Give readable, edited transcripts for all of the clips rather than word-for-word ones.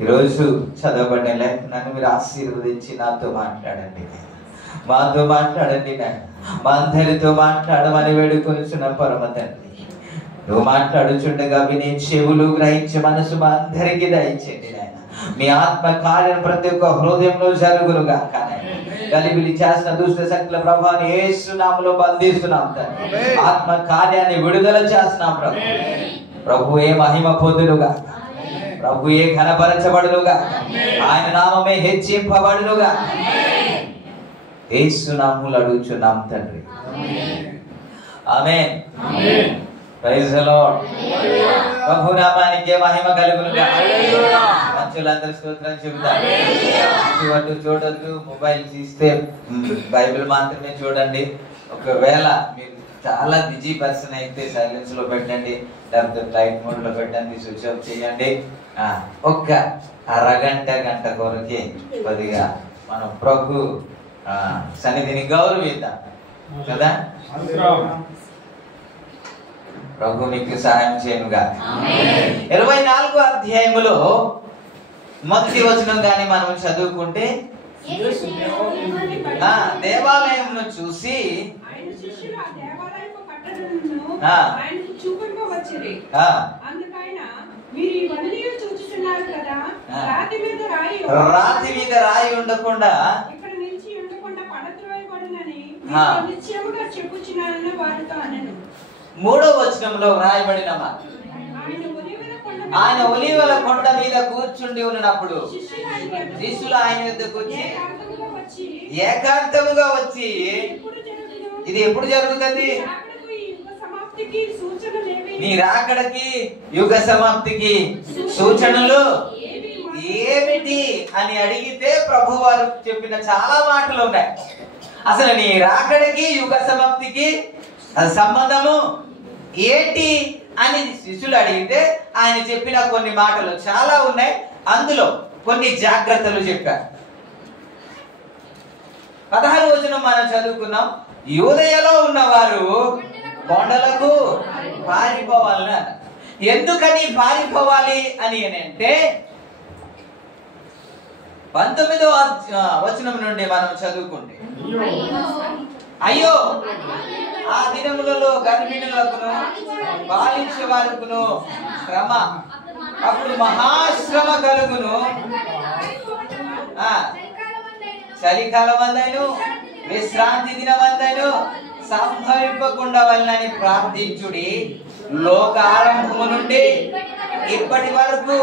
ఈరోజు చదవబడిన లేఖనాన్ని మీరు ఆశీర్వదించి నాతో మాట్లాడండి, మాతో మాట్లాడండి నాయన. మా అందరితో మాట్లాడమని వేడుకొనిచున్న పరమ తండ్రి, నువ్వు మాట్లాడుచుండగా వినే చెవులు, గ్రహించే మనసు మా అందరికీ దయచేయండి నాయన. మీ ఆత్మ కార్యం ప్రతి ఒక్క హృదయంలో జరుగునుగా. గలిబిలి చేసిన దుష్ట శక్తుల ప్రభావాన్ని యేసు నామములో బంధిస్తున్నాం తండ్రి. ఆత్మ కార్యాన్ని విడుదల చేస్తున్నాం ప్రభు. ప్రభువే మహిమ పొందునుగా, ప్రభువే ఘనపరచబడునుగా, ఆయన నామమే హెచ్చింపబడునుగా. యేసు నామములో అడుగుచున్నాం తండ్రి, ఆమేన్. Praise the lord. ప్రభు నామానికి మహిమ కలుగునుగా. మంచులందరూ స్తోత్రం చెబుతారు. ఇటు చూడొద్దు, మొబైల్ తీస్తే బైబిల్ మాత్రమే చూడండి. ఒకవేళ మీరు చాలా బిజీ పర్సన్ అయితే సైలెన్స్ లో పెట్టండి, లేకపోతే ఫ్లైట్ మోడ్ లో పెట్టండి, స్విచ్ ఆఫ్ చేయండి. ఒక్క అరగంట గంట కొరకే కొద్దిగా మనం ప్రభు సన్నిధిని గౌరవిద్దాం కదా. ప్రభు మీకు సహాయం చేయనుగా. 24వ అధ్యాయములో మొదటి వచనం గాని మనం చదువుకుంటే, దేవాలయంను చూసి రాతి మీద రాయి ఉండకుండా మూడో వచనంలో వ్రాయబడిన మాట, ఆయన ఒలీవల కొండ మీద కూర్చుండి ఉన్నప్పుడు శిష్యులు ఆయన యొద్దకు వచ్చి ఏకాంతముగా వచ్చి, ఇది ఎప్పుడు జరుగుతుంది? నీ రాకడకి యుగ సమాప్తికి సూచనలు ఏమిటి అని అడిగితే ప్రభు వారు చెప్పిన చాలా మాటలు ఉన్నాయి. అసలు నీ రాకడకి యుగ సమాప్తికి సంబంధము ఏంటి అని శిష్యులు అడిగితే ఆయన చెప్పిన కొన్ని మాటలు చాలా ఉన్నాయి. అందులో కొన్ని జాగ్రత్తలు చెప్పారు. 16వ వచనం మనం చదువుకున్నాం. యూదయలో ఉన్నవారు కొండలకు పారిపోవాలని. ఎందుకని పారిపోవాలి అని అంటే 19వ వచనం నుండి మనం చదువుకుంటే, అయ్యో ఆ దినములలో గర్భిణులకును పాలించే వారుకును శ్రమ, అప్పుడు మహాశ్రమ కలుగును. చలికాలం అందైను విశ్రాంతి దినమందైను సంభవింపకుండా వలనని ప్రార్థించుడి. లోక ఆరంభము నుండి ఇప్పటి వరకు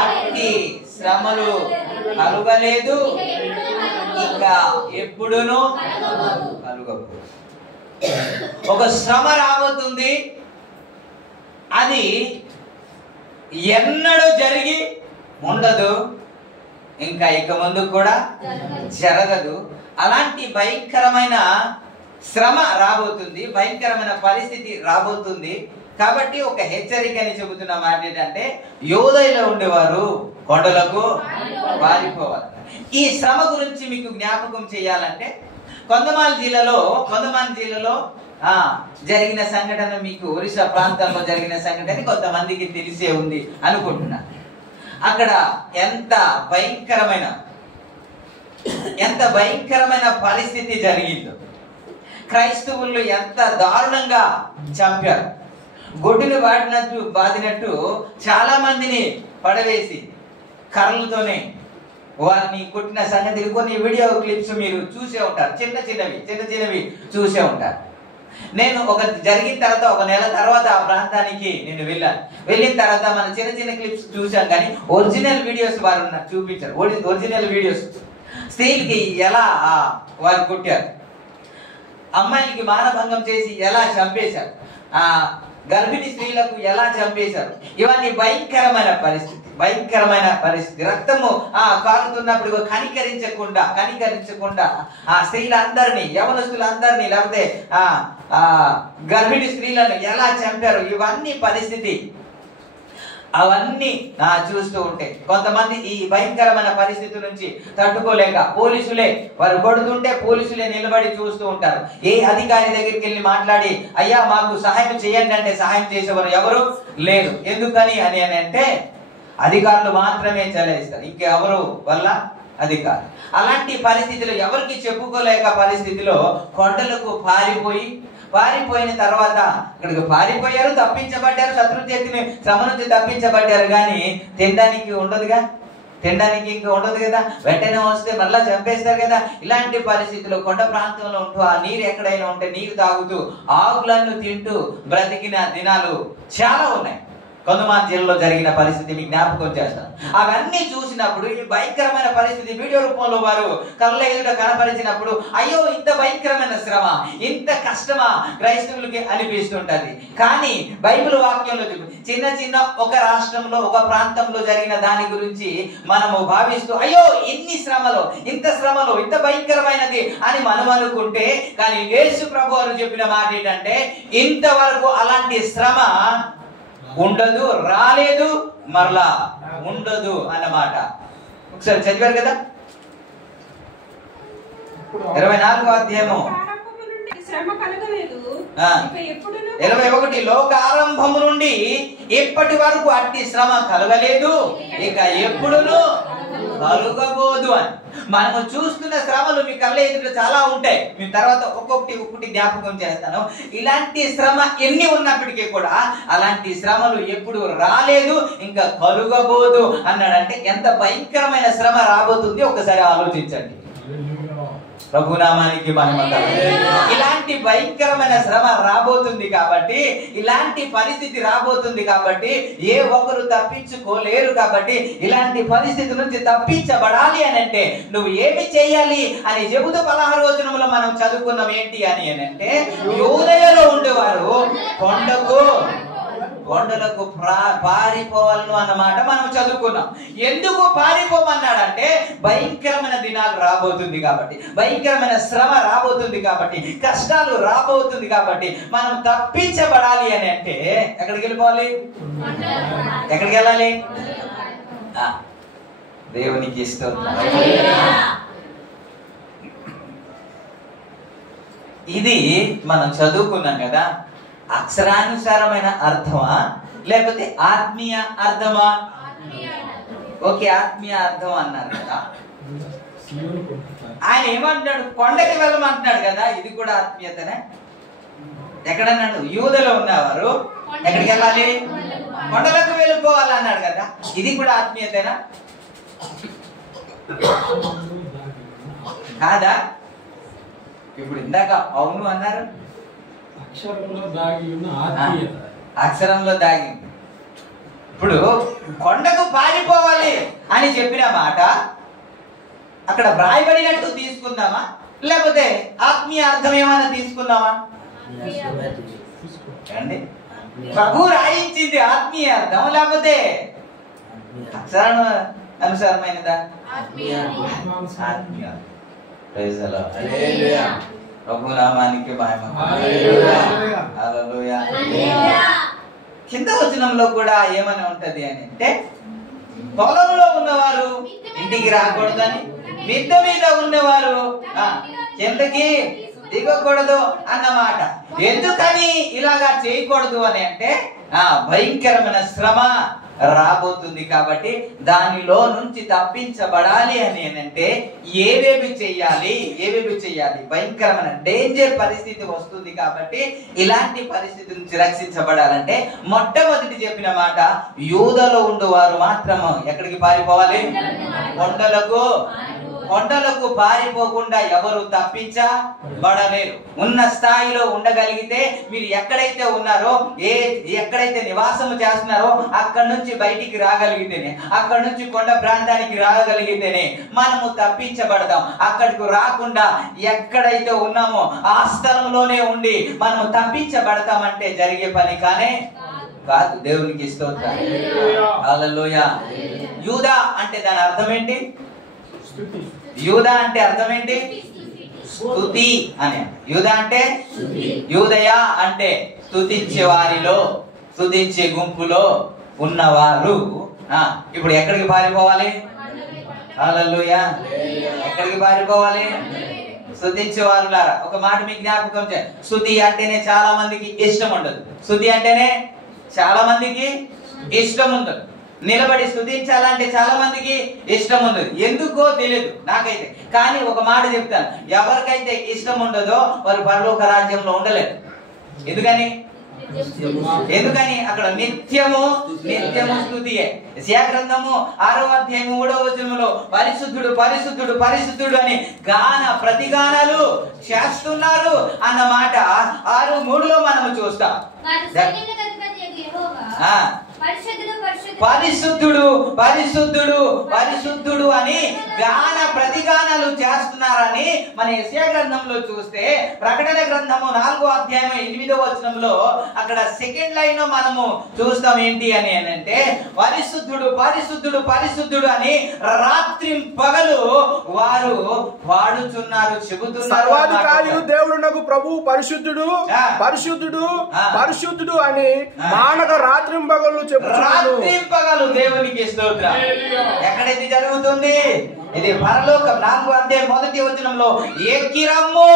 అట్టి శ్రమలు కలుగలేదు, ఇంకా ఎప్పుడును కలుగవు. ఒక శ్రమ రాబోతుంది, అది ఎన్నడూ జరిగి ఉండదు, ఇంకా ఇక ముందు కూడా జరగదు. అలాంటి భయంకరమైన శ్రమ రాబోతుంది, భయంకరమైన పరిస్థితి రాబోతుంది. కాబట్టి ఒక హెచ్చరికని చెబుతున్న మాట ఏంటంటే, యోదయలో ఉండేవారు కొండలకు పారిపోవాలి. ఈ శ్రమ గురించి మీకు జ్ఞాపకం చేయాలంటే, కొందమాన్ జిల్లాలో జరిగిన సంఘటన, మీకు ఒరిస్సా ప్రాంతంలో జరిగిన సంఘటన కొంతమందికి తెలిసే ఉంది అనుకుంటున్నా. అక్కడ ఎంత భయంకరమైన పరిస్థితి జరిగిందో, క్రైస్తవులు ఎంత దారుణంగా చంపారు. గొడ్డును బాదినట్టు చాలా మందిని పడవేసి కర్రలతోనే వారిని కొట్టిన సంగతి కొన్ని వీడియో క్లిప్స్ మీరు చూసే ఉంటారు. చిన్న చిన్నవి చూసే ఉంటారు. నేను జరిగిన తర్వాత ఒక నెల తర్వాత ఆ ప్రాంతానికి నేను వెళ్ళిన తర్వాత మన చిన్న క్లిప్స్ చూసాం, కానీ ఒరిజినల్ వీడియోస్ వారు చూపించారు. ఒరిజినల్ వీడియోస్ స్త్రీలకి ఎలా వారు కొట్టారు, అమ్మాయిలకి మానభంగం చేసి ఎలా చంపేశారు, గర్భిణీ స్త్రీలకు ఎలా చంపేశారు. ఇవన్నీ భయంకరమైన పరిస్థితి. రక్తము కారుతున్నప్పుడు కనికరించకుండా ఆ స్త్రీలందరినీ, యవనస్తులందరినీ, లేకపోతే గర్భిణీ స్త్రీలను ఎలా చంపారు, ఇవన్నీ పరిస్థితి. అవన్నీ చూస్తూ ఉంటే కొంతమంది ఈ భయంకరమైన పరిస్థితి నుంచి తట్టుకోలేక వారు కొడుతుంటే పోలీసులే నిలబడి చూస్తూ ఉంటారు. ఏ అధికారి దగ్గరికి వెళ్ళి మాట్లాడి అయ్యా మాకు సహాయం చేయండి అంటే సహాయం చేసేవారు ఎవరు లేరు. ఎందుకని అని అంటే అధికారులు మాత్రమే చెల్లిస్తారు, ఇంకెవరు వల్ల అధికారులు. అలాంటి పరిస్థితిలో ఎవరికి చెప్పుకోలేక పరిస్థితిలో కొండలకు పారిపోయిన తర్వాత ఇక్కడికి పారిపోయారు, తప్పించబడ్డారు, శత్రు చేతిని శ్రమ నుంచి తప్పించబడ్డారు. కానీ తినడానికి ఉండదుగా, తినడానికి ఇంకా ఉండదు కదా, వెంటనే వస్తే మళ్ళా చంపేస్తారు కదా. ఇలాంటి పరిస్థితుల్లో కొండ ప్రాంతంలో ఉంటూ ఆ నీరు ఎక్కడైనా ఉంటే నీరు తాగుతూ ఆకులను తింటూ బ్రతికిన దినాలు చాలా ఉన్నాయి. కొంతమంది జిల్లాలో జరిగిన పరిస్థితి మీకు జ్ఞాపకం చేస్తాను. అవన్నీ చూసినప్పుడు ఈ భయంకరమైన పరిస్థితి వీడియో రూపంలో వారు కళ్ళ ఎదుట కనపరిచినప్పుడు అయ్యో ఇంత భయంకరమైన శ్రమ, ఇంత కష్టమా క్రైస్తవులకి అనిపిస్తుంటది. కానీ బైబిల్ వాక్యంలో చిన్న చిన్న ఒక రాష్ట్రంలో ఒక ప్రాంతంలో జరిగిన దాని గురించి మనము భావిస్తూ అయ్యో ఇన్ని శ్రమలు, ఇంత భయంకరమైనది అని మనం అనుకుంటే, కానీ యేసు ప్రభు వారు చెప్పిన మాట ఏంటంటే ఇంతవరకు అలాంటి శ్రమ ఉండదు, రాలేదు, మరలా ఉండదు అన్నమాట. ఒకసారి చదివారు కదా 24వ అధ్యాయము 21, లోక ఆరంభము నుండి ఇప్పటి వరకు అట్టి శ్రమ కలగలేదు, ఇక ఎప్పుడును కలుగబోదు అని. మనము చూస్తున్న శ్రమలు మీ కళ్ళ ఎదుట చాలా ఉంటాయి. మీ తర్వాత ఒక్కొక్కటి జ్ఞాపకం చేస్తాను. ఇలాంటి శ్రమ ఎన్ని ఉన్నప్పటికీ కూడా అలాంటి శ్రమలు ఎప్పుడు రాలేదు, ఇంకా కలుగబోదు అన్నాడంటే ఎంత భయంకరమైన శ్రమ రాబోతుంది ఒకసారి ఆలోచించండి. ప్రభునామానికి మహిమ కలుగును. ఇలాంటి భయంకరమైన శ్రమ రాబోతుంది కాబట్టి, ఇలాంటి పరిస్థితి రాబోతుంది కాబట్టి ఏ ఒక్కరు తప్పించుకోలేరు. కాబట్టి ఇలాంటి పరిస్థితి నుంచి తప్పించబడాలి అని అంటే నువ్వు ఏమి చేయాలి అని చెబుతూ 16వ వచనంలో మనం చదువుకున్నాం. ఏంటి అని అంటే యూదయలో ఉండేవారు కొండలకు పారిపోవాలను అన్నమాట మనం చదువుకున్నాం. ఎందుకు పారిపోమన్నాడంటే భయంకరమైన దినాలు రాబోతుంది కాబట్టి, భయంకరమైన శ్రమ రాబోతుంది కాబట్టి, కష్టాలు రాబోతుంది కాబట్టి మనం తప్పించబడాలి అని అంటే ఎక్కడికి వెళ్ళిపోవాలి? ఎక్కడికి వెళ్ళాలి? దేవునికి ఇష్టం. ఇది మనం చదువుకున్నాం కదా. అక్షరానుసారమైన అర్థమా లేకపోతే ఆత్మీయ అర్థమా? ఓకే, ఆత్మీయ అర్థం అన్నారు కదా. ఆయన ఏమంటాడు? కొండకి వెళ్ళమంటున్నాడు కదా, ఇది కూడా ఆత్మీయతనే. ఎక్కడన్నాడు? యూదలో ఉన్నవారు ఎక్కడికి వెళ్ళాలి? కొండలకు వెళ్ళిపోవాలన్నాడు కదా, ఇది కూడా ఆత్మీయతేనా కాదా? ఇప్పుడు ఇందాక అవును అన్నారు, అక్షరంలో దాగి. ఇప్పుడు కొండకు పారిపోవాలి అని చెప్పిన మాట అక్కడ వ్రాయబడినట్టు తీసుకుందామా లేకపోతే ఆత్మీయ అర్థం ఏమైనా తీసుకుందామా? అండి, ప్రభు రాయించింది ఆత్మీయ అర్థం లేకపోతే అక్షరాను అనుసారమైనదా? ఆత్మీయ. Praise the lord. ప్రభు నామానికి మహిమ. హల్లెలూయా. కింద వచనంలో కూడా ఏమని ఉంటది అని అంటే పొలంలో ఉన్నవారు ఇంటికి రాకూడదని, మిద్దె మీద ఉన్నవారు కిందకి దిగకూడదు అన్నమాట. ఎందుకని ఇలాగా చేయకూడదు అని అంటే భయంకరమైన శ్రమ రాబోతుంది కాబట్టి దానిలో నుంచి తప్పించబడాలి అని అంటే ఏవేవి చెయ్యాలి? భయంకరమైన డేంజర్ పరిస్థితి వస్తుంది కాబట్టి ఇలాంటి పరిస్థితి నుంచి రక్షించబడాలంటే మొట్టమొదటి చెప్పిన మాట యూదలో ఉండేవారు మాత్రము ఎక్కడికి పారిపోవాలి? కొండలకు పారిపోకుండా ఎవరు తప్పించబడలేరు. ఉన్న స్థాయిలో ఉండగలిగితే మీరు ఎక్కడైతే ఉన్నారో, ఎక్కడైతే నివాసము చేస్తున్నారో అక్కడి నుంచి బయటికి రాగలిగితేనే, అక్కడి నుంచి కొండ ప్రాంతానికి రాగలిగితేనే మనము తప్పించబడదాం. అక్కడికి రాకుండా ఎక్కడైతే ఉన్నామో ఆ స్థలంలోనే ఉండి మనము తప్పించబడతామంటే జరిగే పని కానే కాదు. దేవునికి స్తోత్రం. హల్లెలూయా. యూదా అంటే దాని అర్థం ఏంటి? యూదా అంటే అర్థం ఏంటి? స్తుతి అని. యూదా అంటే యూదయ అంటే స్తుతించే వారిలో, స్తుతించే గుంపులో ఉన్నవారు. ఇప్పుడు ఎక్కడికి పారిపోవాలి? హల్లెలూయా. ఎక్కడికి పారిపోవాలి? స్తుతించే వారులారా. ఒక మాట మీకు జ్ఞాపకం చేయండి. స్తుతి అంటేనే చాలా మందికి ఇష్టం ఉండదు. స్తుతి అంటేనే చాలా మందికి ఇష్టం ఉండదు. నిలబడి స్తుతించాలంటే చాలా మందికి ఇష్టం ఉండదు, ఎందుకో తెలియదు నాకైతే. కానీ ఒక మాట చెప్తాను, ఎవరికైతే ఇష్టం ఉండదో వారు పరలోక రాజ్యంలో ఉండలేరు. ఎందుకని అక్కడ నిత్యము స్తుతియే. యెషయా గ్రంథము 6వ అధ్యాయం 3వ వచనంలో పరిశుద్ధుడు పరిశుద్ధుడు పరిశుద్ధుడు అని గాన ప్రతిగానాలు చేస్తున్నారు అన్నమాట 6:3లో మనము చూస్తాం. పరిశుద్ధుడు పరిశుద్ధుడు పరిశుద్ధుడు అని గాన ప్రతిగానాలు చేస్తున్నారని మన యెషయా గ్రంథంలో చూస్తే, ప్రకటన గ్రంథము 4వ అధ్యాయం 8వ వచనంలో అక్కడ సెకండ్ లైన్ లో మనము చూస్తాం. ఏంటి అని అంటే పరిశుద్ధుడు పరిశుద్ధుడు పరిశుద్ధుడు అని రాత్రి పగలు వారు పాడుచున్నారు, చెబుతున్నారు. సర్వాధికారి దేవుడునకు ప్రభువు పరిశుద్ధుడు పరిశుద్ధుడు పరిశుద్ధుడు అని మానక రాత్రి పగలు రాత్రి పగలు దేవునికి స్తోత్రం. ఎక్కడైతే జరుగుతుంది ఇది పరలోకం. 4వ అధ్యాయం 1వ వచనంలో ఎక్కిరమ్ము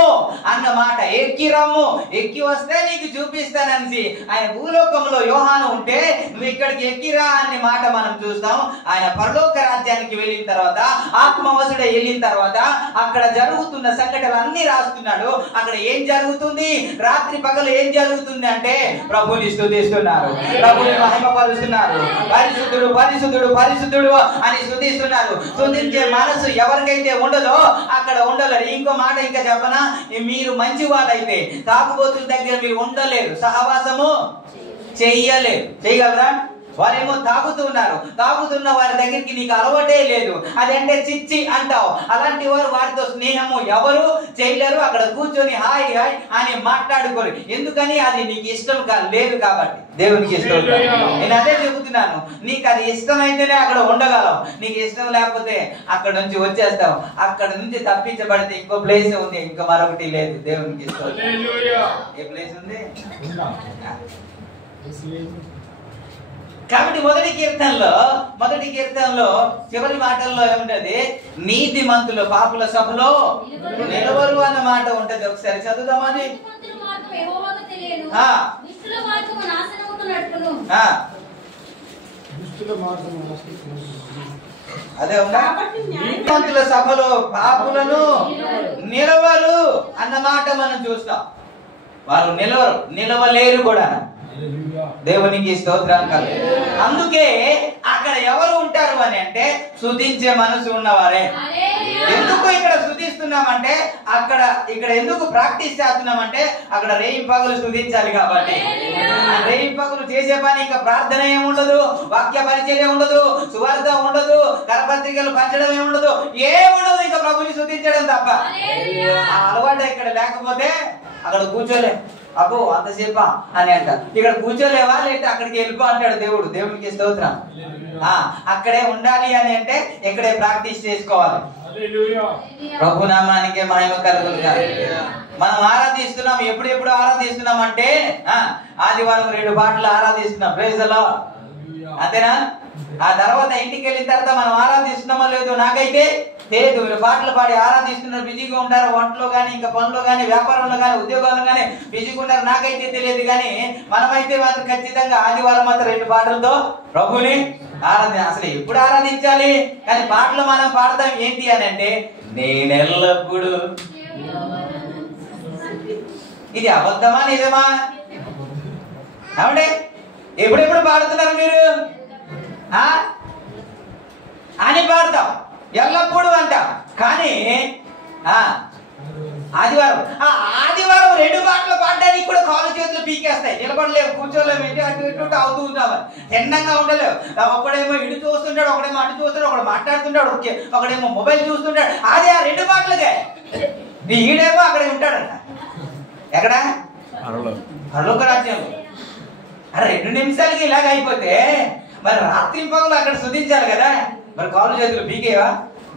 అన్న మాట, ఎక్కిరమ్ము, ఎక్కి వస్తే నీకు చూపిస్తానని ఆయన భూలోకంలో యోహాను ఉంటే నువ్వు ఇక్కడికి ఎక్కిరా అనే మాట మనం చూస్తాం. ఆయన పరలోక రాజ్యానికి వెళ్ళిన తర్వాత, ఆత్మవశుడే వెళ్ళిన తర్వాత అక్కడ జరుగుతున్న సంఘటనలు అన్ని రాస్తున్నాడు. అక్కడ ఏం జరుగుతుంది, రాత్రి పగలు ఏం జరుగుతుంది అంటే ప్రభుని స్తుతిస్తున్నారు, ప్రభుని మహిమపరుస్తున్నారు. పరిశుద్ధుడు పరిశుద్ధుడు పరిశుద్ధుడు అని స్తుతిస్తున్నారు. స్తుతించే మనసు ఎవరికైతే ఉండదో అక్కడ ఉండలేరు. ఇంకో మాట ఇంకా చెప్పనా, మీరు మంచి వాళ్ళైతే తాగుబోతుల దగ్గర మీరు ఉండలేరు, సహవాసము చెయ్యలేరు. చేయగలరా? వారేమో తాగుతున్నారు, తాగుతున్న వారి దగ్గరికి నీకు అలవాటే లేదు, అదంటే చిచ్చి అంటావు. అలాంటి వారు వారితో స్నేహము ఎవరు చేయలేరు. అక్కడ కూర్చొని హాయ్ హాయ్ అని మాట్లాడుకోరు. ఎందుకని? అది నీకు ఇష్టం లేదు కాబట్టి. దేవునికి ఇష్టం. నేను అదే చెబుతున్నాను, నీకు అది ఇష్టమైతేనే అక్కడ ఉండగలవు, నీకు ఇష్టం లేకపోతే అక్కడ నుంచి వచ్చేస్తావు. అక్కడ నుంచి తప్పించబడితే ఇంకో ప్లేస్ ఉంది, ఇంకా మరొకటి లేదు. దేవునికి ఇష్టం. ఏ ప్లేస్ ఉంది? కాబట్టి మొదటి కీర్తనలో చివరి మాటల్లో ఏముంటది, నీతిమంతులు పాపుల సభలో నిలవరు అన్న మాట ఉంటది. ఒకసారి చదువుదామని. అదే ఉందా? నీతిమంతుల సభలో పాపులను నిలవరు అన్నమాట మనం చూస్తాం. వారు నిలవలేరు కూడా. దేవునికి స్తోత్రం కలుగు. అందుకే అక్కడ ఎవరు ఉంటారు అని అంటే స్తుతించే మనసు ఉన్నవారే. ఎందుకు ఇక్కడ స్తుతిస్తున్నామంటే, ఇక్కడ ఎందుకు ప్రాక్టీస్ చేస్తున్నామంటే అక్కడ రేయి పగలు స్తుతించాలి కాబట్టి. రేయి పగలు చేసే పని ఇంకా ప్రార్థన ఏముండదు, వాక్య పరిచర్య ఉండదు, సువార్త ఉండదు, కరపత్రికలు పంచడం ఏముండదు, ఏముండదు, ఇంకా ప్రభుని స్తుతించడం తప్ప. ఆ అలవాటు ఇక్కడ లేకపోతే అక్కడ కూర్చోలే. అబ్బో అంతసేపా అని అంటారు. ఇక్కడ కూర్చోలేవా లేదంటే అక్కడికి వెళ్ళిపో అంటాడు దేవుడు. దేవునికి స్తోత్రం. అక్కడే ఉండాలి అని అంటే ఇక్కడే ప్రాక్టీస్ చేసుకోవాలి. ప్రభునామానికి మహిమ కలుగును గాక. మనం ఆరాధిస్తున్నాం. ఎప్పుడు ఆరాధిస్తున్నాం అంటే ఆదివారం 2 పాటలు ఆరాధిస్తున్నాం. Praise the lord. అంతేనా? ఆ తర్వాత ఇంటికి వెళ్ళిన తర్వాత మనం ఆరాధిస్తున్నామో లేదో నాకైతే తెలియదు. మీరు పాటలు పాడి ఆరాధిస్తున్నారు, బిజీగా ఉంటారు, వంటలో కానీ ఇంకా పనులు కానీ వ్యాపారంలో కానీ ఉద్యోగాలు కానీ బిజీగా ఉంటారు, నాకైతే తెలియదు. కానీ మనమైతే మాత్రం ఖచ్చితంగా ఆదివారం మాత్రం 2 పాటలతో ప్రభుని అసలు ఎప్పుడు ఆరాధించాలి? కానీ పాటలు మనం పాడతాం ఏంటి అని అంటే, నేనెల్లప్పుడు. ఇది అబద్ధమా నిజమా? అవునే? ఎప్పుడెప్పుడు పాడుతున్నారు మీరు అని పాడతాం, ఎల్లప్పుడు అంటాం. కానీ ఆదివారం 2 పాటలు పాడడానికి కూడా కాలు చేతులు పీకేస్తాయి. నిలబడలేవు, కూర్చోలేము, ఇంటి అటు ఇటు అవుతూ ఉంటాం, తిన్నంగా ఉండలేవు. ఒకడేమో ఇటు చూస్తుంటాడు, ఒకడేమో అటు చూస్తాడు, ఒకడు మాట్లాడుతుంటాడు, ఒకడేమో మొబైల్ చూస్తుంటాడు. అదే ఆ 2 పాటలకే ఈడేమో అక్కడ ఉంటాడంట. ఎక్కడ? పరలోక రాజ్యంలో. 2 నిమిషాలకి ఇలాగ అయిపోతే మరి రాత్రి పగలు అక్కడ స్తుతించాలి కదా. మరి కాలు చేతులు పీకేవా?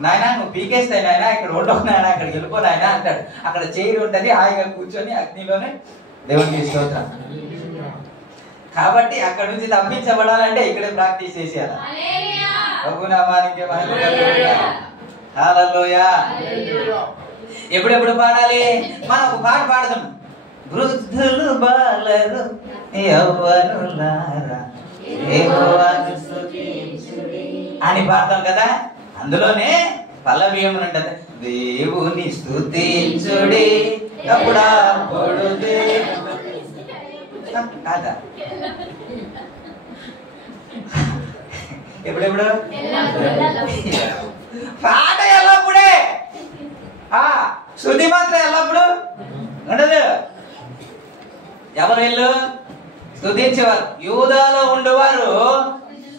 నాయన నువ్వు పీకేస్తాయి నాయన, ఇక్కడ ఉండవు నాయన, అక్కడికి వెళ్ళిపో నాయన అంటాడు. అక్కడ చైర్ ఉంటది, హాయిగా కూర్చొని అగ్నిలోనే దేవునికి స్తోత్రం. కాబట్టి అక్కడ నుంచి తప్పించబడాలంటే ఇక్కడే ప్రాక్టీస్ చేసేయాలి. ప్రభునామానికి మహిమ కలుగును గాక. హల్లెలూయా. ఎప్పుడెప్పుడు పాడాలి? మనం ఒక పాట పాడుతాం. వృద్ధులు బాలరు యవ్వనులారా యెహోవాను స్తుతించుడి. అని పాడతాం కదా. అందులోనే పల్లవి ఏమనంటే దేవుని స్తుతించుడి అప్పుడప్పుడు కాదా? ఎప్పుడెప్పుడు పాట ఎల్లప్పుడే, శృతి మాత్రం ఎల్లప్పుడు ఉండదు. ఎవరు వీళ్ళు? స్తుతించేవారు. యూదాలో ఉండేవారు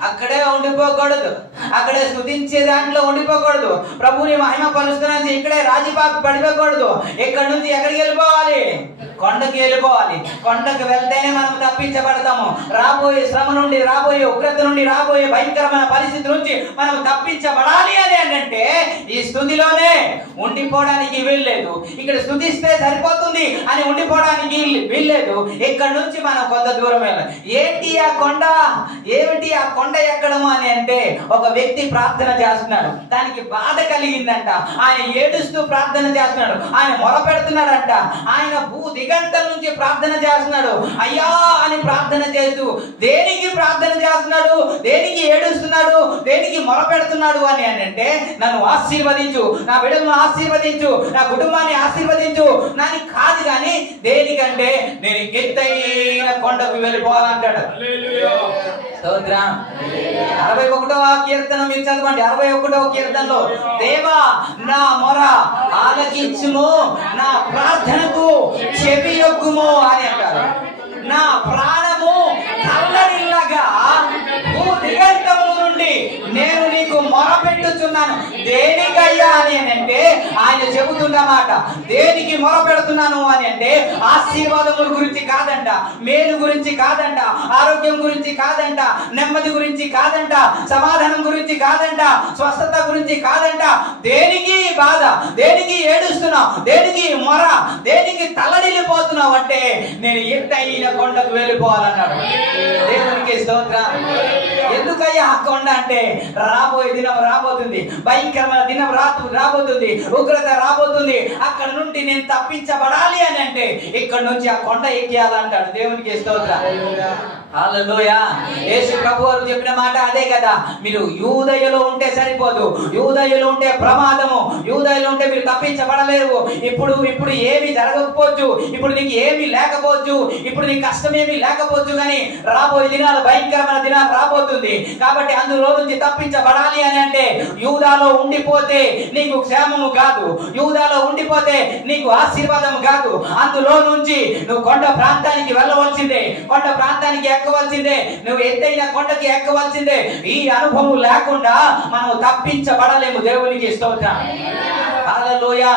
అక్కడే ఉండిపోకూడదు, అక్కడే స్తుతించే దాంట్లో ఉండిపోకూడదు. ప్రభుని మహిమ పరుస్తున్నా ఇక్కడే రాజీపాకు పడిపోకూడదు. ఇక్కడ నుంచి ఎక్కడికి వెళ్ళిపోవాలి? కొండకి వెళ్ళిపోవాలి. కొండకు వెళ్తేనే మనం తప్పించబడతాము. రాబోయే శ్రమ నుండి, రాబోయే ఉగ్రత నుండి, రాబోయే భయంకరమైన పరిస్థితి నుంచి మనం తప్పించబడాలి అని అంటే ఈ స్తుతిలోనే ఉండిపోవడానికి వీల్లేదు. ఇక్కడ స్తుతిస్తే సరిపోతుంది అని ఉండిపోవడానికి వీల్లేదు. ఇక్కడ నుంచి మనం కొంత దూరం వెళ్ళాలి. ఏంటి ఆ కొండ? ఏమిటి ఆ కొండ ఎక్కడము అని అంటే ఒక వ్యక్తి ప్రార్థన చేస్తున్నాడు, దానికి బాధ కలిగిందంట. ఆయన ఏడుస్తూ ప్రార్థన చేస్తున్నాడు, ఆయన మొర పెడుతున్నాడంట. ఆయన దిగంతల నుంచి ప్రార్థన చేస్తున్నాడు, అయ్యా అని ప్రార్థన చేస్తూ. దేనికి ప్రార్థన చేస్తున్నాడు? దేనికి ఏడుస్తున్నాడు? దేనికి మొర పెడుతున్నాడు అని అంటే నన్ను ఆశీర్వదించు, నా బిడ్డలను ఆశీర్వదించు, నా కుటుంబాన్ని ఆశీర్వదించు నాని కాదు. కానీ దేనికంటే నేను ఎత్తైన కొండకు వెళ్ళిపోవాలంటాడు. స్తోత్రం. 61వ కీర్తన మీరు చదవండి. 61వ కీర్తనలో దేవా నా మొర ఆలకించుము, నా ప్రార్థనకు చెవియొగ్గుము అని అంటారు. నా ప్రాణము కల్లడిల్లగా భూదిగంతముల నుండి నేను నీకు మొరపెట్టుచున్నాను. దేనికయ్యా అని అంటే ఆయన చెబుతున్న మాట. దేనికి మొరపెడుతున్నాను అని అంటే ఆశీర్వాదముల గురించి కాదంట, మేలు గురించి కాదంట, ఆరోగ్యం గురించి కాదంట, నెమ్మది గురించి కాదంట, సమాధానం గురించి కాదంట, స్వస్థత గురించి కాదంట. దేనికి బాధ? దేనికి ఏడుస్తున్నావు? దేనికి మొర? దేనికి తల్లడిల్లిపోతున్నావు అంటే నేను ఎత్తైన కొండకు వెళ్ళిపోవాలన్నాడు. దేవునికి స్తోత్రం. ఎందుకయ్యా ఆ కొండ అంటే రాబోయే దినం రాబోతుంది, భయంకరమైన దినం రాబోతుంది, ఉగ్రత రాబోతుంది. అక్కడ నుండి నేను తప్పించబడాలి అని అంటే ఇక్కడ నుంచి ఆ కొండ ఎక్కేయాలంటాడు. దేవునికి స్తోత్రం. హల్లెలూయా. యేసు ప్రభువు చెప్పిన మాట అదే కదా. మీరు యూదయలో ఉంటే సరిపోదు, యూదయలో ఉంటే ప్రమాదము, యూదయలో ఉంటే మీరు తప్పించబడలేరు. ఇప్పుడు ఏమి జరగకపోవచ్చు, ఇప్పుడు నీకు ఏమి లేకపోవచ్చు, ఇప్పుడు నీకు కష్టం ఏమి లేకపోవచ్చు, కానీ రాబోయే దినాలు భయంకరమైన దినాలు రాబోతుంది. కాబట్టి అందులో నుంచి తప్పించబడాలి అని అంటే యూదాలో ఉండిపోతే నీకు క్షేమము కాదు, యూదాలో ఉండిపోతే నీకు ఆశీర్వాదం కాదు. అందులో నుంచి నువ్వు కొండ ప్రాంతానికి వెళ్ళవలసిందే, కొండ ప్రాంతానికి ఎక్కవలసిందే, నువ్వు ఎత్తైన కొండకి ఎక్కవలసిందే. ఈ అనుభవం లేకుండా మనం తప్పించబడలేము. దేవునికి స్తోత్రం. హల్లెలూయా.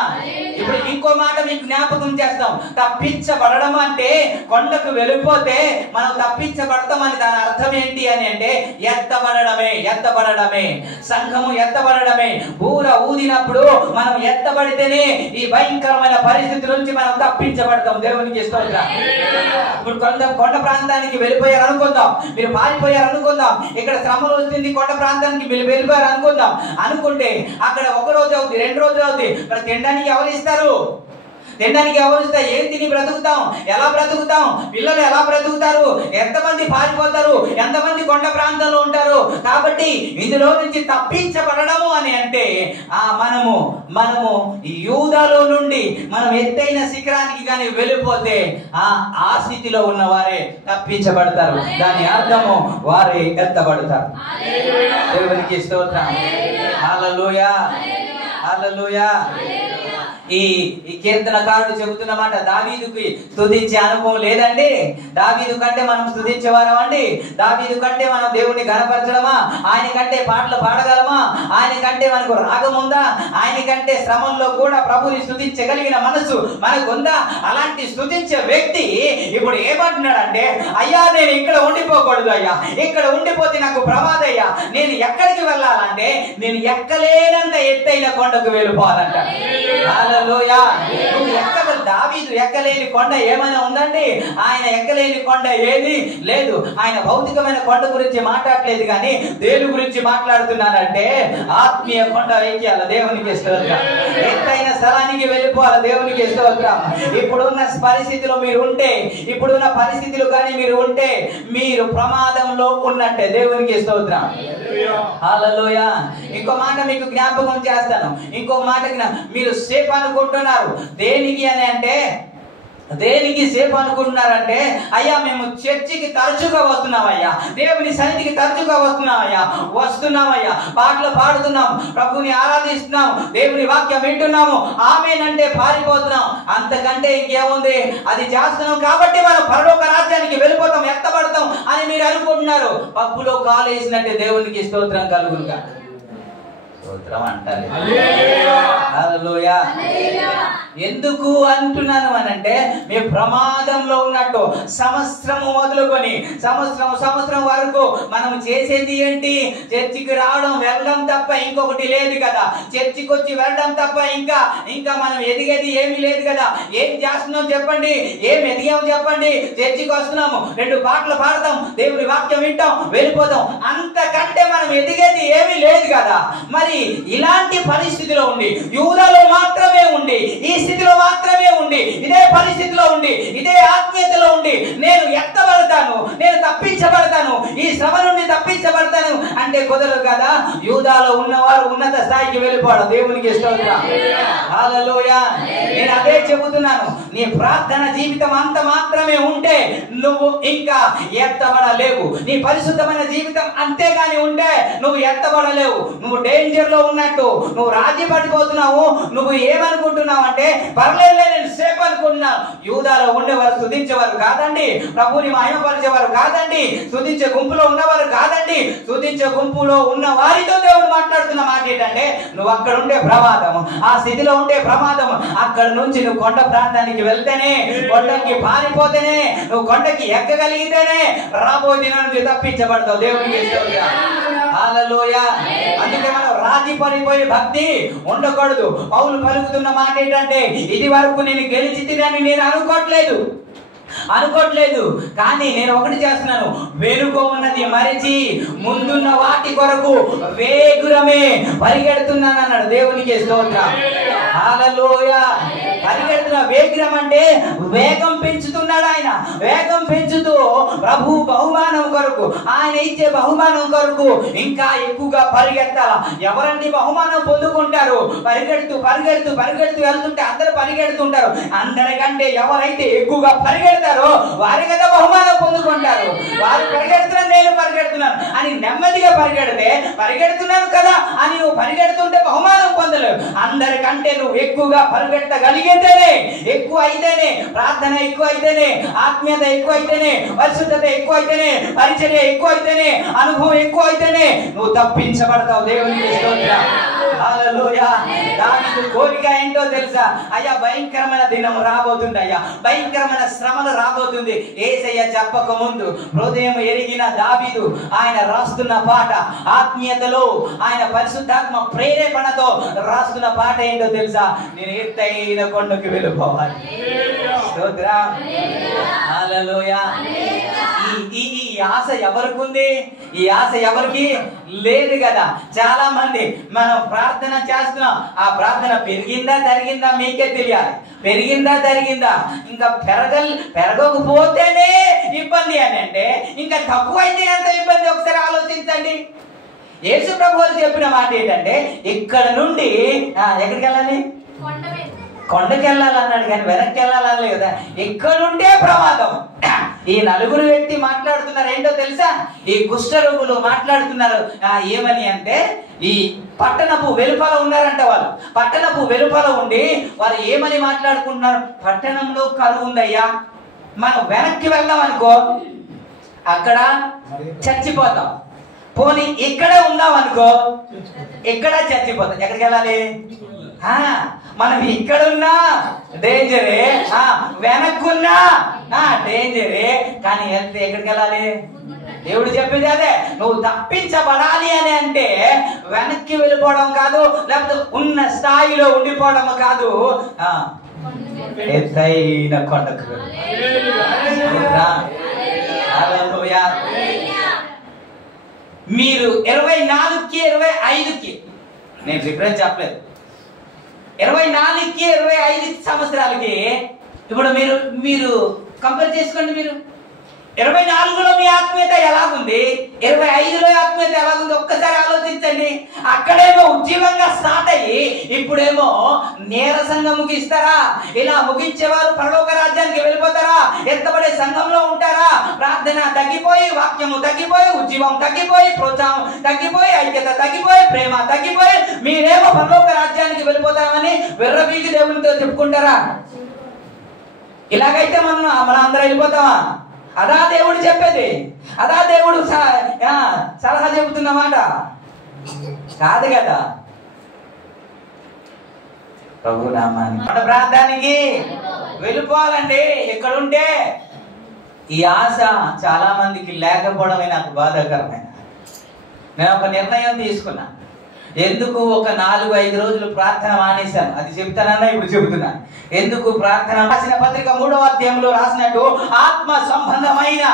ఇప్పుడు ఇంకో మాట మీకు జ్ఞాపకం చేస్తాం. తప్పించబడడం అంటే కొండకు వెళ్ళిపోతే మనం తప్పించబడతామని దాని అర్థం ఏంటి అని అంటే ఎత్తబడడమే. ఎత్తబడడమే, సంఘము ఎత్తబడడమే. బూర ఊదినప్పుడు మనం ఎత్తబడితేనే ఈ భయంకరమైన పరిస్థితి నుంచి మనం తప్పించబడతాం. దేవునికి స్తోత్రం. ఇప్పుడు కొండ ప్రాంతానికి వెళ్ళిపోయారు అనుకుందాం, మీరు పారిపోయారు అనుకుందాం, ఇక్కడ శ్రమలు వస్తుంది, కొండ ప్రాంతానికి మీరు వెళ్ళిపోయారు అనుకుందాం. అనుకుంటే అక్కడ ఒక రోజు అవుతుంది, 2 రోజులు అవుతుంది. మరి తినడానికి ఎవరు ఇస్తారు? తినడానికి ఎవరు ఇస్తారు? ఏం తిని బ్రతుకుతాం? ఎలా బ్రతుకుతాం? పిల్లలు ఎలా బ్రతుకుతారు? ఎంతమంది పారిపోతారు? ఎంతమంది కొండ ప్రాంతంలో ఉంటారు? కాబట్టి ఇందులో నుంచి తప్పించబడము అని అంటే మనము యూదాలో నుండి మనం ఎత్తైన శిఖరానికి కానీ వెళ్ళిపోతే ఆ స్థితిలో ఉన్న వారే తప్పించబడతారు. దాని అర్థము వారే ఎత్తబడతారు. దేవునికి స్తోత్రం. హల్లెలూయా. హల్లెలూయా. ఈ కీర్తనకారుడు చెబుతున్న మాట, దావీదుకి స్తుతించే అనుభవం లేదండి. దావీదు కంటే మనం స్తుతించేవారం అండి? దావీదు కంటే మనం దేవుణ్ణి గణపరచడమా? ఆయన కంటే పాటలు పాడగలమా? ఆయన కంటే మనకు రాగం ఉందా? ఆయన కంటే శ్రమంలో కూడా ప్రభుని స్తుతించగలిగిన మనసు మనకుందా? అలాంటి స్తుతించే వ్యక్తి ఇప్పుడు ఏమంటున్నాడంటే, అయ్యా నేను ఇక్కడ ఉండిపోకూడదు, అయ్యా ఇక్కడ ఉండిపోతే నాకు ప్రమాదయ్యా, నేను ఎక్కడికి వెళ్ళాలంటే నేను ఎక్కలేనంత ఎత్తైన కొండకు వెళ్ళిపోవాలంట. హల్లెలూయా. నువ్వు దావీదు ఎక్కలేని కొండ ఏమైనా ఉందండి? ఆయన ఎక్కలేని కొండ ఏది లేదు. ఆయన భౌతికమైన కొండ గురించి మాట్లాడలేదు, కానీ దేని గురించి మాట్లాడుతున్నానంటే ఆత్మీయ కొండ ఎక్కాల. దేవునికి స్తోత్రం. ఎత్తైన స్థలానికి వెళ్ళిపోవాలి. దేవునికి స్తోత్రం. ఇప్పుడున్న పరిస్థితిలో మీరు ఉంటే, ఇప్పుడున్న పరిస్థితులు కానీ మీరు ఉంటే, మీరు ప్రమాదంలో ఉన్నట్టే. దేవునికి స్తోత్రం. హల్లెలూయా. ఇంకో మాట మీకు జ్ఞాపకం చేస్తాను. ఇంకో మాట మీరు సేఫ్ అనుకుంటున్నారు. దేనికి అని అంటే, దేనికి సేఫ్ అనుకుంటున్నారంటే, అయ్యా మేము చర్చికి తరచుగా వస్తున్నామయ్యా, దేవుని సన్నిధికి తరచుగా వస్తున్నామయ్యా, పాటలు పాడుతున్నాం, ప్రభుని ఆరాధిస్తున్నాం, దేవుని వాక్యం వింటున్నాము, ఆమేనంటే పారిపోతున్నాం. అంతకంటే ఇంకేముంది? అది చేస్తున్నాం కాబట్టి మనం పరలోక రాజ్యానికి వెళ్ళిపోతాం, ఎత్తబడతాం అని మీరు అనుకుంటున్నారు. పప్పులో కాలు వేసినట్టే. దేవునికి స్తోత్రం కలుగునుగా. స్తోత్రం అంటారు. హల్లెలూయా. ఎందుకు అంటున్నాను అనంటే, మీ ప్రమాదంలో ఉన్నట్టు సంవత్సరము మొదలుకొని సంవత్సరం వరకు మనం చేసేది ఏంటి? చర్చికి రావడం, వెళ్ళడం తప్ప ఇంకొకటి లేదు కదా. చర్చికి వచ్చి వెళ్ళడం తప్ప ఇంకా మనం ఎదిగేది ఏమీ లేదు కదా. ఏం చేస్తున్నాం చెప్పండి? ఏం ఎదిగాము చెప్పండి? చర్చికి వస్తున్నాము, 2 పాటలు పాడతాం, దేవుని వాక్యం వింటాం, వెళ్ళిపోతాం. అంతకంటే మనం ఎదిగేది ఏమీ లేదు కదా. మరి ఇలాంటి పరిస్థితిలో ఉండి, యూదాలో మాత్రమే ఉండి, ఈ స్థితిలో మాత్రమే ఉండి, ఇదే పరిస్థితిలో ఉండి, ఇదే ఆత్మీయతలో ఉండి, నేను ఎత్తబడతాను, నేను తప్పించబడతాను, ఈ శ్రమ నుండి తప్పించబడతాను అంటే కుదరదు కదా. యూదాలో ఉన్నవారు ఉన్నత స్థాయికి వెళ్ళిపోవడం. దేవునికి స్తోత్రం. హల్లెలూయా. నేను అదే చెబుతున్నాను. నీ ప్రార్థన జీవితం అంత మాత్రమే ఉంటే నువ్వు ఇంకా ఎత్తబడలేవు. నీ పరిశుద్ధమైన జీవితం అంతేగాని ఉంటే నువ్వు ఎత్తబడలేవు. నువ్వు డేంజర్ లో ఉన్నట్టు, నువ్వు రాజీ పడిపోతున్నావు. నువ్వు ఏమనుకుంటున్నావు అంటే, పర్లేదులే నేను సేఫ్ అనుకుంటున్నావు. యూదాలో ఉండేవారు స్తుతించేవారు కాదండి, ప్రభుని మహిమపరిచేవారు కాదండి, స్తుతించే గుంపులో ఉన్నవారు కాదండి. స్తుతించే గుంపులో ఉన్న వారితో దేవుడు మాట్లాడుతున్న మాట ఏంటంటే, నువ్వు అక్కడ ఉండే ప్రమాదము, ఆ స్థితిలో ఉండే ప్రమాదము, అక్కడ నుంచి నువ్వు కొండ ప్రాంతానికి వెళ్తేనే, కొండకి పారిపోతేనే, నువ్వు కొండకి ఎక్కగలిగితేనే రాబోయే దినం నుంచి తప్పించబడతావు. దేవునికి స్తోత్రం. హల్లెలూయా. అందుకే మనం రాజీ పడిపోయే భక్తి ఉండకూడదు. పౌలు పలుకుతున్న మాట ఏంటంటే, ఇది వరకు నేను గెలిచి తినని నేను అనుకోవట్లేదు, కానీ నేను ఒకటి చేస్తున్నాను, వెనుక ఉన్నది మరిచి ముందున్న వాటి కొరకు వేగురమే పరిగెడుతున్నాను అన్నాడు. దేవునికి స్తోత్రం. హల్లెలూయా. పరిగెడుతున్న వేగం అంటే వేగం పెంచుతున్నాడు ఆయన. వేగం పెంచుతూ ప్రభు బహుమానం కొరకు, ఆయన ఇచ్చే బహుమానం కొరకు ఇంకా ఎక్కువగా పరిగెత్తాల. ఎవరండి బహుమానం పొందుకుంటారు? పరిగెడుతూ వెళ్తుంటే అందరూ పరిగెడుతుంటారు. అందరికంటే ఎవరైతే ఎక్కువగా పరిగెడతారో వారి కదా బహుమానం పొందుకుంటారు. వారు పరిగెడుతున్నారు, నేను పరిగెడుతున్నాను అని నెమ్మదిగా పరిగెడుతున్నాను కదా అని నువ్వు పరిగెడుతుంటే బహుమానం పొందలేవు. అందరికంటే నువ్వు ఎక్కువగా పరిగెత్తగలిగితేనే, ఎక్కువ అయితేనే, ప్రార్థన ఎక్కువ అయితేనే, ఆత్మీయత ఎక్కువ అయితేనే, పరిశుద్ధత ఎక్కువ అయితేనే, పరిచర్య ఎక్కువ అయితేనే, అనుభవం ఎక్కువ అయితేనే నువ్వు తప్పించబడతావు. దేవునికి స్తోత్రం. హల్లెలూయా. దావీదు కోరిక ఏంటో తెలుసా? అయ్యా భయంకరమైన దినం రాబోతుంది, అయ్యా భయంకరమైన శ్రమలు రాబోతుంది. యేసయ్య చెప్పక ముందు హృదయం ఎరిగిన దావీదు ఆయన రాస్తున్న పాట, ఆత్మీయతలో ఆయన పరిశుద్ధాత్మ ప్రేరేపణతో రాస్తున్న పాట ఏంటో తెలుసా? నేను ఎత్తైన కొండకు వెళ్ళిపోవాలి. స్తోత్రం. హల్లెలూయా. ఈ ఆశ ఎవరికి ఉంది? ఈ ఆశ ఎవరికి లేదు కదా. చాలా మంది మనం ప్రార్థన చేస్తున్నాం, ఆ ప్రార్థన పెరిగిందా తరిగిందా మీకే తెలియాలి. పెరిగిందా తరిగిందా? ఇంకా పెరగకపోతేనే ఇబ్బంది అని అంటే, ఇంకా తక్కువైతే ఎంత ఇబ్బంది ఒకసారి ఆలోచించండి. యేసు ప్రభువు చెప్పిన మాట ఏంటంటే, ఇక్కడ నుండి ఎక్కడికి వెళ్ళాలి? కొండకి వెళ్ళాలన్నాడు, కానీ వెనక్కి వెళ్ళాలని కదా. ఎక్కడుంటే ప్రమాదం. ఈ నలుగురు వ్యక్తి మాట్లాడుతున్నారు ఏంటో తెలుసా? ఈ కుష్ఠరోగులు మాట్లాడుతున్నారు ఏమని అంటే, ఈ పట్టణపు వెలుపల ఉన్నారంట. వాళ్ళు పట్టణపు వెలుపల ఉండి వాళ్ళు ఏమని మాట్లాడుకుంటున్నారు? పట్టణంలో కరువు ఉందయ్యా, మనం వెనక్కి వెళ్దాం అనుకో అక్కడ చచ్చిపోతాం. పోనీ ఇక్కడే ఉందాం అనుకో ఇక్కడ చచ్చిపోతాం. ఎక్కడికి వెళ్ళాలి? మనం ఇక్కడున్నా డేంజరే, వెనక్కున్నా డేంజరే, కానీ వెళ్తే ఎక్కడికి వెళ్ళాలి? దేవుడు చెప్పింది అదే. నువ్వు తప్పించబడాలి అని అంటే వెనక్కి వెళ్ళిపోవడం కాదు, లేకపోతే ఉన్న స్థాయిలో ఉండిపోవడం కాదు, ఎత్తైన కొండకు. హల్లెలూయా. మీరు 24కి 25కి, నేను రిఫరెన్స్ చెప్పలేదు, 24కి 25 సంవత్సరాలకి ఇప్పుడు మీరు కంపేర్ చేసుకోండి. మీరు 24లో మీ ఆత్మీయత ఎలాగుంది, 25లో ఆత్మీయత ఎలాగుంది ఒక్కసారి ఆలోచించండి. అక్కడేమో ఉజ్జీవంగా స్టార్ట్ అయ్యి ఇప్పుడేమో నీరసంగా ముగిస్తారా? ఇలా ముగించేవారు పరలోక రాజ్యానికి వెళ్ళిపోతారా? ఎత్తబడే సంఘంలో ఉంటారా? ప్రార్థన తగ్గిపోయి, వాక్యము తగ్గిపోయి, ఉజ్జీవం తగ్గిపోయి, ప్రోత్సాహం తగ్గిపోయి, ఐక్యత తగ్గిపోయి, ప్రేమ తగ్గిపోయి మీరేమో పరలోక రాజ్యానికి వెళ్ళిపోతామని వెర్రబీగి దేవునితో చెప్పుకుంటారా? ఇలాగైతే మన అందరం వెళ్ళిపోతామా? అదా దేవుడు చెప్పేది? అదా దేవుడు సలహా చెబుతున్నమాట? కాదు కదా. ప్రభు నామాన్ని ప్రార్థనకి వెళ్ళిపోవాలండి. ఎక్కడుంటే ఈ ఆశ చాలా మందికి లేకపోవడమే నాకు బాధాకరమైన. నేను ఒక నిర్ణయం తీసుకున్నా. ఎందుకు ఒక 4-5 రోజులు ప్రార్థన మానేశాను అది చెప్తానన్నా ఇప్పుడు చెబుతున్నాను. ఎందుకు ప్రార్థన? రాసిన పత్రిక 3వ అధ్యాయంలో రాసినట్టు ఆత్మ సంబంధమైన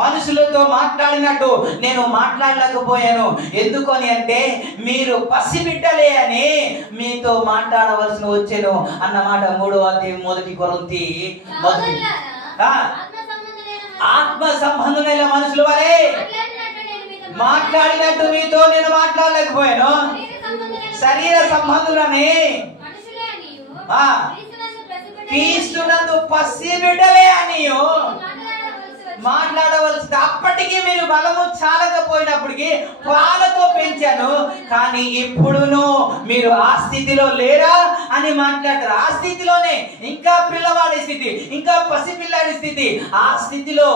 మనుషులతో మాట్లాడినట్టు నేను మాట్లాడలేకపోయాను. ఎందుకు అని అంటే మీరు పసిబిడ్డలే అని మీతో మాట్లాడవలసిన వచ్చాను అన్నమాట. 3వ అధ్యాయం 1 కొరింథీ ఆత్మ సంబంధమైన మనుషుల వలె మాట్లాడినట్టు మీతో నేను మాట్లాడలేకపోయాను. శరీర సంబంధులని క్రీస్తునందు పసిబిడ్డలే అని మాట్లాడవలసింది. అప్పటికి మీరు బలము చాలకపోయినప్పటికీ పాలతో పెంచాను, కానీ ఇప్పుడును మీరు ఆ స్థితిలో లేరా అని మాట్లాడతారు. ఆ స్థితిలోనే, ఇంకా పిల్లవాడి స్థితి, ఇంకా పసిపిల్లాడి స్థితి, ఆ స్థితిలో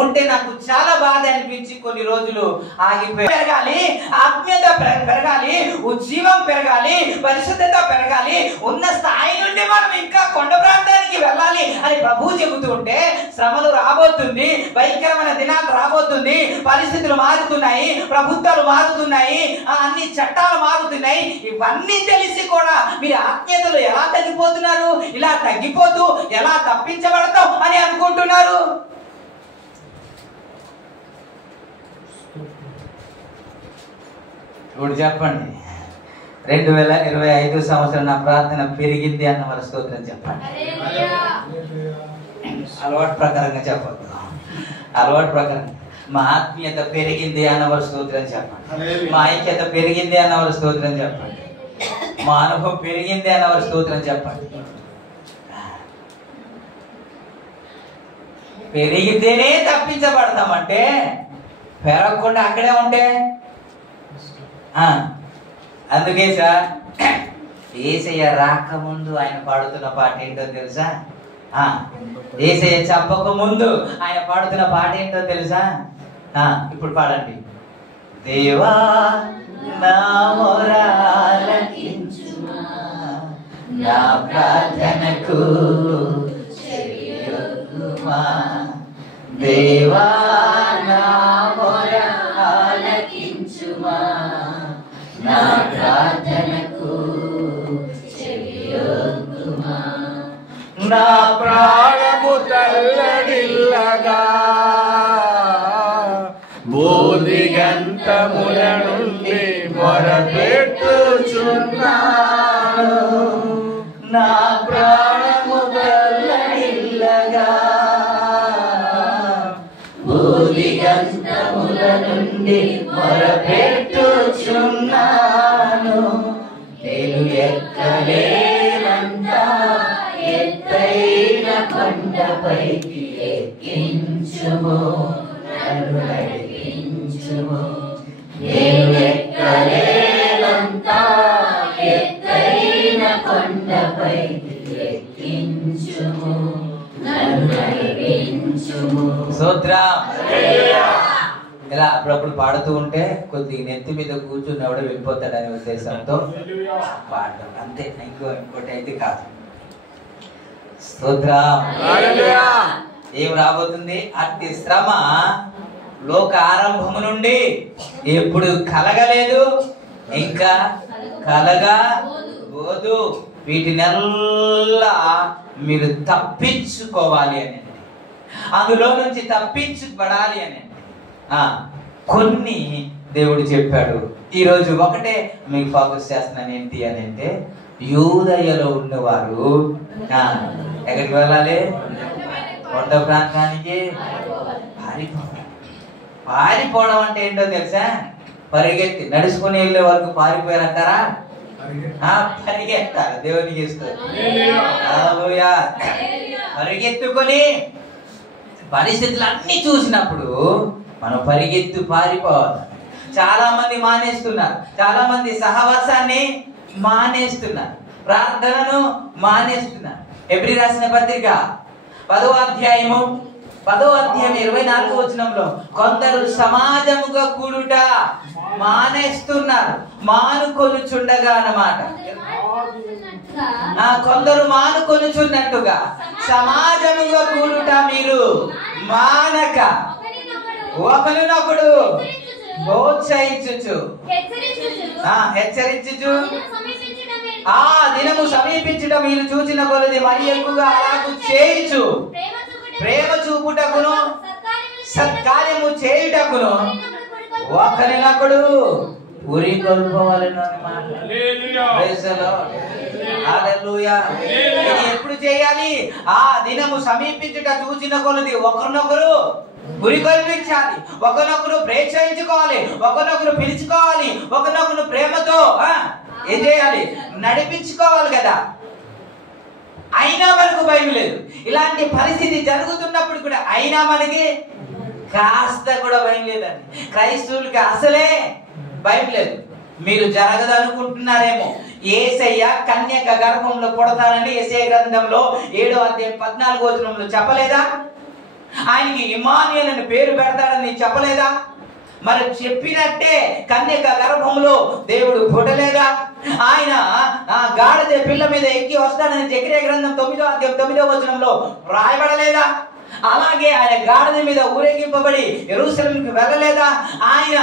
ఉంటే నాకు చాలా బాధ అనిపించి కొన్ని రోజులు ఆగిపోయి. పెరగాలి, ఆత్మీయత పెరగాలి, ఉజ్జీవం పెరగాలి, పరిశుద్ధత పెరగాలి, ఉన్న స్థాయి నుండి మనం ఇంకా కొండ ప్రాంతానికి వెళ్ళాలి అని ప్రభువు చెబుతూ ఉంటే శ్రమలు రాబోతుంది, భయంకరమైన దినాలు రాబోతుంది, పరిస్థితులు మారుతున్నాయి, ప్రభుత్వాలు మారుతున్నాయి, అన్ని చట్టాలు మారుతున్నాయి. ఇవన్నీ తెలిసి కూడా మీరు ఆత్మీయతలు ఎలా తగ్గిపోతున్నారు? ఇలా తగ్గిపోతూ ఎలా తప్పించబడతాం అని అనుకుంటున్నారు? ఇప్పుడు చెప్పండి, 2025 సంవత్సరం నా ప్రార్థన పెరిగింది అన్న వారి స్తోత్రం చెప్పండి. అలవాటు ప్రకారంగా చెప్పద్దు, అలవాటు ప్రకారం. మా ఆత్మీయత పెరిగింది అన్న వారి స్తోత్రం చెప్పండి. మా ఐక్యత పెరిగింది అన్న వారి స్తోత్రం చెప్పండి. మా అనుభవం పెరిగింది అన్న వారి స్తోత్రం చెప్పండి. పెరిగితేనే తప్పించబడతామంటే పెరగకుండా అక్కడే ఉంటే అందుకే సార్ యేసయ్య రాకముందు ఆయన పాడుతున్న పాట ఏంటో తెలుసా? యేసయ్య చెప్పక ముందు ఆయన పాడుతున్న పాట ఏంటో తెలుసా? ఇప్పుడు పాడండి. దేవా నా మొరాలకించుమా, నా ప్రార్థనకు చెవియొగ్గుమా. దేవా నా మొరాలకించుమా, నా ప్రార్థనకు చెవియొగ్గుమా. నా ప్రాణము తల్లడిల్లగా బోధిగంతముల నుండి మొరపెట్టుచున్నాను. నా ప్రాణము తల్లడిల్లగా బోధిగంతముల నుండి మొరపెట్టుచున్నాను. నేను ఎక్కలేనంత ఎత్తైన కొండపైకి ఎక్కించుము, నన్ను నడిపించుము. నేను ఎక్కలేనంత ఎత్తైన కొండపైకి ఎక్కించుము, నన్ను నడిపించుము. స్తోత్రం. ఇలా అప్పుడప్పుడు పాడుతూ ఉంటే కొద్ది నెత్తి మీద కూర్చున్నవాడు వెళ్ళిపోతాడనే ఉద్దేశంతో పాడటం అంతే, ఇంకోటి అయితే కాదు. స్తోత్రం. ఏం రాబోతుంది? అట్టి శ్రమ లోక ఆరంభము నుండి ఎప్పుడు కలగలేదు, ఇంకా కలగబోదు. వీటినెల్లా మీరు తప్పించుకోవాలి అని, అందులో నుంచి తప్పించబడాలి అని కొన్ని దేవుడు చెప్పాడు. ఈరోజు ఒకటే మీకు ఫోకస్ చేస్తున్నాను. ఏంటి అని అంటే, యూదయలో ఉన్నవారు ఎక్కడికి వెళ్ళాలి? కొండ ప్రాంతానికి పారిపోవడం అంటే ఏంటో తెలుసా? పరిగెత్తి నడుచుకుని వెళ్ళే వరకు పారిపోయారంటారా? పరిగెత్తారు. దేవునికి ఇస్తారు. పరిగెత్తుకొని పరిస్థితులు అన్ని చూసినప్పుడు మనం పరిగెత్తు పారిపోవాలి. చాలా మంది మానేస్తున్నారు, చాలా మంది సహవాసాన్ని మానేస్తున్నారు, ప్రార్థనను మానేస్తున్నారు. ఎబ్రీ రాసిన పత్రిక 10వ అధ్యాయము 24వ వచనంలో కొందరు సమాజముగా కూడుట మానేస్తున్నారు, మానుకొనుచుండగా అన్నమాట. కొందరు మానుకొనుచున్నట్టుగా సమాజముగా కూడుట మీరు మానక ఒకరినొకడు ప్రోత్సహించుచు హెచ్చరించుచు ఆ దినము సమీపించుట మీరు చూచిన కొలది మరి ఎక్కువగా అలాగూ చేయుచు ప్రేమ చూపుటకును సత్కార్యము చేయుటకును ఒకరినొకడు ఉరికొల్పవలెను అన్నమాట. ఎప్పుడు చేయాలి? ఆ దినము సమీపించుట చూసిన కొలది ఒకరినొకరు ఉరికొల్పించాలి, ఒకరినొకరు ప్రేక్షించుకోవాలి, ఒకరినొకరు పిలుచుకోవాలి, ఒకరినొకరు ప్రేమతో ఏం చేయాలి? నడిపించుకోవాలి కదా. అయినా మనకు భయం లేదు. ఇలాంటి పరిస్థితి జరుగుతున్నప్పుడు కూడా అయినా మనకి కాస్త కూడా భయం లేదండి. క్రైస్తవులకి అసలే భయం లేదు. మీరు జరగదనుకుంటున్నారేమో. యేసయ్య కన్యక గర్భంలో పుడతానని యెషయా గ్రంథంలో 7వ అధ్యాయం 14వ వచనంలో చెప్పలేదా? ఆయనకి ఇమ్మానుయేల్ అని పేరు పెడతాడని చెప్పలేదా? మరి చెప్పినట్టే కన్యక గర్భంలో దేవుడు పుట్టలేదా? ఆయన గాడిద పిల్ల మీద ఎక్కి వస్తాడని జకర్యా గ్రంథం 9వ అధ్యాయం 9వ వచనంలో రాయబడలేదా? అలాగే ఆయన గాడిద మీద ఊరేగింపబడి యెరూషలేముకి వెళ్ళలేదా? ఆయన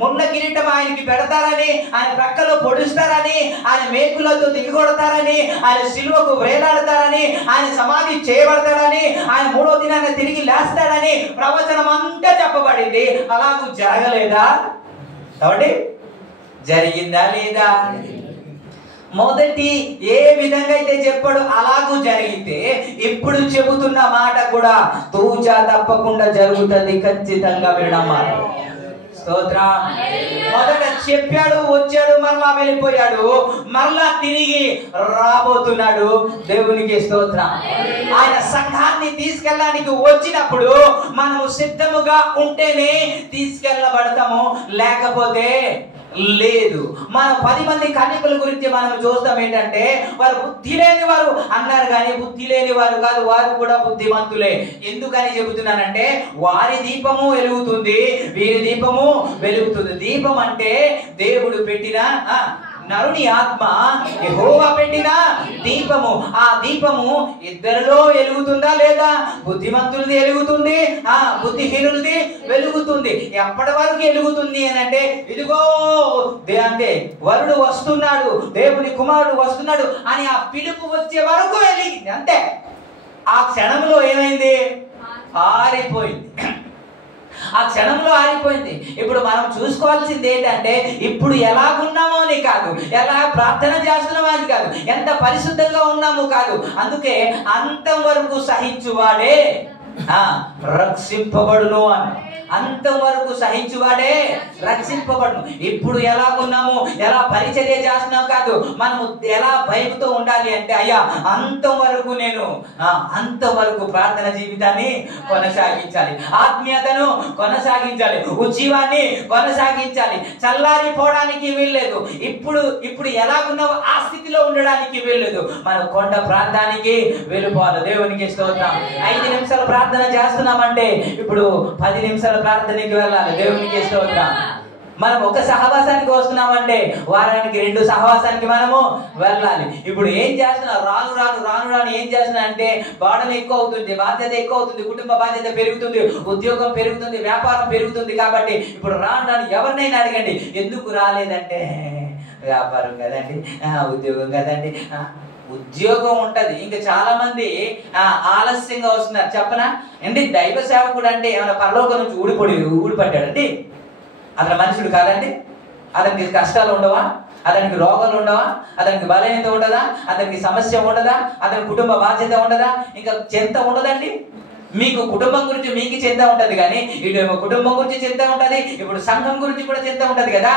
ముళ్ళ కిరీటం ఆయనకి పెడతారని, ఆయన ప్రక్కలో పొడుస్తారని, ఆయన మేకులతో దిగొడతారని, ఆయన సిలువకు వేలాడతారని, ఆయన సమాధి చేయబడతాడని, ఆయన 3వ దినాన తిరిగి లేస్తాడని ప్రవచనం అంతా చెప్పబడింది. అలాగూ జరగలేదా? కాబట్టి జరిగిందా లేదా? మొదటి ఏ విధంగా అయితే చెప్పాడు అలాగూ జరిగితే ఇప్పుడు చెబుతున్న మాట కూడా తూచా తప్పకుండా జరుగుతుంది. ఖచ్చితంగా వినమాట. స్తోత్రం. మొదట చెప్పాడు, వచ్చాడు, మరలా వెళ్ళిపోయాడు, మరలా తిరిగి రాబోతున్నాడు. దేవునికి స్తోత్రం. ఆయన సంఘాన్ని తీసుకెళ్ళడానికి వచ్చినప్పుడు మనము సిద్ధముగా ఉంటేనే తీసుకెళ్ళబడతాము, లేకపోతే లేదు. మనం 10 మంది కన్యకుల గురించి మనం చూస్తాం. ఏంటంటే వారు బుద్ధి లేని వారు అన్నారు, కానీ బుద్ధి లేని వారు కాదు, వారు కూడా బుద్ధిమంతులే. ఎందుకని చెబుతున్నానంటే వారి దీపము వెలుగుతుంది, వీరి దీపము వెలుగుతుంది. దీపం అంటే దేవుడు పెట్టిన నరుని ఆత్మ, యెహోవా పెట్టిన దీపము. ఆ దీపము ఇద్దరిలో వెలుగుతుందా లేదా? బుద్ధిమంతులది వెలుగుతుంది, బుద్ధిహీనులది వెలుగుతుంది. ఎప్పటి వరకు వెలుగుతుంది అని అంటే, ఇదిగో అంటే వరుడు వస్తున్నాడు, దేవుని కుమారుడు వస్తున్నాడు అని ఆ పిలుపు వచ్చే వరకు వెలిగింది, అంతే. ఆ క్షణంలో ఏమైంది? ఆరిపోయింది. ఆ క్షణంలో ఆరిపోయింది. ఇప్పుడు మనం చూసుకోవాల్సింది ఏంటంటే, ఇప్పుడు ఎలాగున్నామో అని కాదు, ఎలా ప్రార్థన చేస్తున్నామో అని కాదు, ఎంత పరిశుద్ధంగా ఉన్నామో కాదు. అందుకే అంతం వరకు సహించువాడే రక్షింపబడును అని. అంతవరకు సహించువాడే రక్షింపబడును. ఇప్పుడు ఎలాగున్నాము, ఎలా పరిచర్య చేస్తున్నాం కాదు, మనము ఎలా భయముతో ఉండాలి అంటే, అయ్యా అంతవరకు నేను అంతవరకు ప్రార్థన జీవితాన్ని కొనసాగించాలి, ఆత్మీయతను కొనసాగించాలి, ఉజ్జీవాన్ని కొనసాగించాలి. చల్లారిపోవడానికి వీల్లేదు. ఇప్పుడు ఎలాగున్నావో ఆ స్థితిలో ఉండడానికి వీల్లేదు. మనం కొండ ప్రాంతానికి వెళ్ళిపోవాలి. దేవునికి స్తోత్రం. 5 నిమిషాలు ప్రార్థన చేస్తున్నామంటే ఇప్పుడు 10 నిమిషాల ప్రార్థనకి వెళ్ళాలి. దేవునికి స్తోత్రం. మనం ఒక సహవాసానికి వస్తున్నామంటే వారానికి 2 సహవాసానికి మనము వెళ్ళాలి. ఇప్పుడు ఏం చేస్తున్నా, రాను రాను ఏం చేస్తున్నా అంటే, బాధన ఎక్కువ అవుతుంది, బాధ్యత ఎక్కువ అవుతుంది, కుటుంబ బాధ్యత పెరుగుతుంది, ఉద్యోగం పెరుగుతుంది, వ్యాపారం పెరుగుతుంది. కాబట్టి ఇప్పుడు రాను ఎవరినైనా అడగండి, ఎందుకు రాలేదంటే వ్యాపారం కదండి, ఉద్యోగం కదండి, ఉద్యోగం ఉంటది. ఇంకా చాలా మంది ఆలస్యంగా వస్తున్నారు. చెప్పనా అండి, దైవ సేవకుడు అంటే ఏమైనా పరలోకం నుంచి ఊడిపడ్డాడండి? అతని మనుషుడు కాదండి? అతనికి కష్టాలు ఉండవా? అతనికి రోగాలు ఉండవా? అతనికి బలహీనత ఉండదా? అతనికి సమస్య ఉండదా? అతని కుటుంబ బాధ్యత ఉండదా? ఇంకా చింత ఉండదండి? మీకు కుటుంబం గురించి మీకు చింత ఉంటది, కానీ ఇటు కుటుంబం గురించి చింత ఉంటది, ఇప్పుడు సంఘం గురించి కూడా చింత ఉంటది కదా.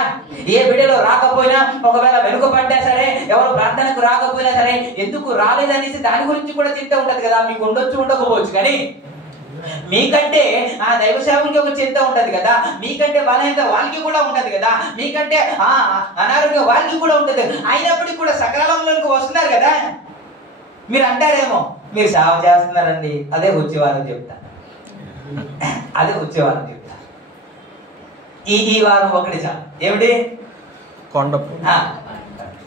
ఏ బిడ్డలో రాకపోయినా, ఒకవేళ వెనుకబడ్డా సరే, ఎవరు ప్రార్థనకు రాకపోయినా సరే, ఎందుకు రాలేదనేసి దాని గురించి కూడా చింత ఉంటది కదా. మీకు ఉండొచ్చు, ఉండకపోవచ్చు, కానీ మీకంటే ఆ దైవ సేవకునికి ఒక చింత ఉంటది కదా. మీకంటే బలహీనత వాళ్ళకి కూడా ఉంటది కదా. మీకంటే అనారోగ్యం వాళ్ళకి కూడా ఉంటది. అయినప్పటికీ కూడా సకాలంలోకి వస్తున్నారు కదా. మీరు అంటారేమో, మీరు సేవ చేస్తున్నారండి, అదే వచ్చేవారం చెప్తా, అదే వచ్చేవారం చెప్తా. ఈ వారం ఒకటి చాలు. ఏమిటి? కొండపు.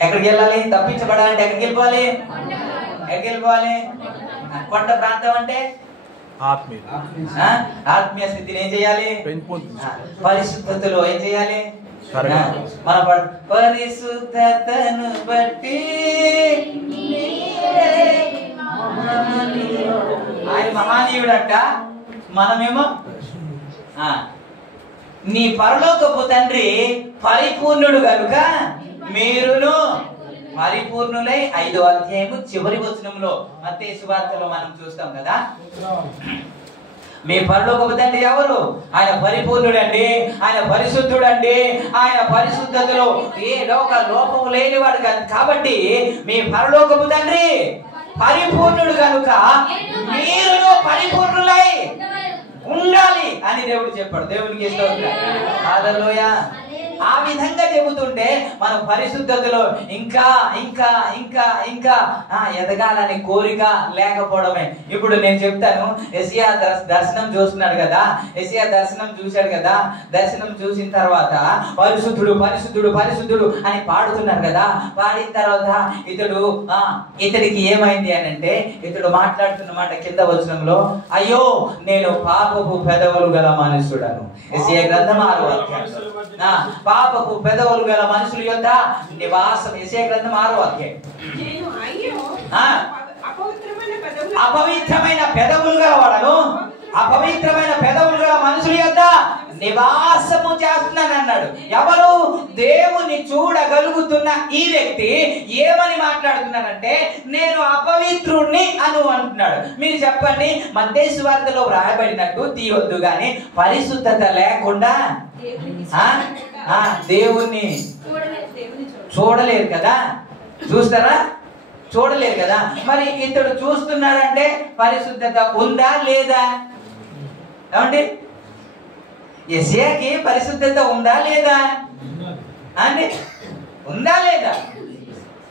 ఎక్కడికి వెళ్ళాలి? తప్పించబడాలంటే ఎక్కడికి వెళ్ళిపోవాలి? ఎక్కడికి వెళ్ళిపోవాలి? కొండ ప్రాంతం అంటే ఆత్మీయ స్థితిని ఏం చేయాలి? పరిశుద్ధతలో ఏం చేయాలి? మన పరిశుద్ధతను బట్టి ఆయన మహానీయుడట, మనమేమో నీ పరలోకపు తండ్రి పరిపూర్ణుడు కనుక మీరును పరిపూర్ణులై 5వ అధ్యాయము చివరి వచనంలో మత్తయి సువార్తలో మనం చూస్తాం కదా. మీ పరలోకపు తండ్రి ఎవరు? ఆయన పరిపూర్ణుడండి, ఆయన పరిశుద్ధుడండి, ఆయన పరిశుద్ధతలో ఏ లోపము లేనివాడు కాదు. కాబట్టి మీ పరలోకపు తండ్రి పరిపూర్ణుడు కనుక మీరు పరిపూర్ణులై ఉండాలి అని దేవుడు చెప్పాడు. దేవునికి స్తోత్రం. హల్లెలూయా. ఆ విధంగా చెబుతుంటే మనం పరిశుద్ధతలో ఇంకా ఇంకా ఇంకా ఇంకా ఎదగాలని కోరిక లేకపోవడమే. ఇప్పుడు నేను చెప్తాను, యెషయా దర్శనం చూస్తున్నాడు కదా. యెషయా దర్శనం చూశాడు కదా. దర్శనం చూసిన తర్వాత పరిశుద్ధుడు పరిశుద్ధుడు పరిశుద్ధుడు అని పాడుతున్నారు కదా. పాడిన తర్వాత ఇతడికి ఏమైంది అని అంటే, ఇతడు మాట్లాడుతున్న మాట కింద వచనంలో, అయ్యో నేను పాపపు పెదవులు గల మనుషుడను. యెషయా గ్రంథం 6వ అధ్యాయం. పాపపు పెదవులు గల మనుషుల యొద్ద నివాసం. యెషయా గ్రంథం 6వ అధ్యాయం. అపవిత్రమైన పెదవులు గల వాడను, అపవిత్రమైన పెదవులు గల మనుషుల యొద్ద నివాసము చేస్తున్నాను అన్నాడు. ఎవరు? దేవుని చూడగలుగుతున్న ఈ వ్యక్తి ఏమని మాట్లాడుతున్నానంటే, నేను అపవిత్రుణ్ణి అంటున్నాడు. మీరు చెప్పండి, మత్తయి సువార్తలో వ్రాయబడినట్టు తీయొద్దు గాని పరిశుద్ధత లేకుండా దేవుణ్ణి చూడలేరు కదా. చూస్తారా? చూడలేరు కదా. మరి ఇతడు చూస్తున్నాడంటే పరిశుద్ధత ఉందా లేదా? ఏమండి, యెషయాకి పరిశుద్ధత ఉందా లేదా అండి? ఉందా లేదా?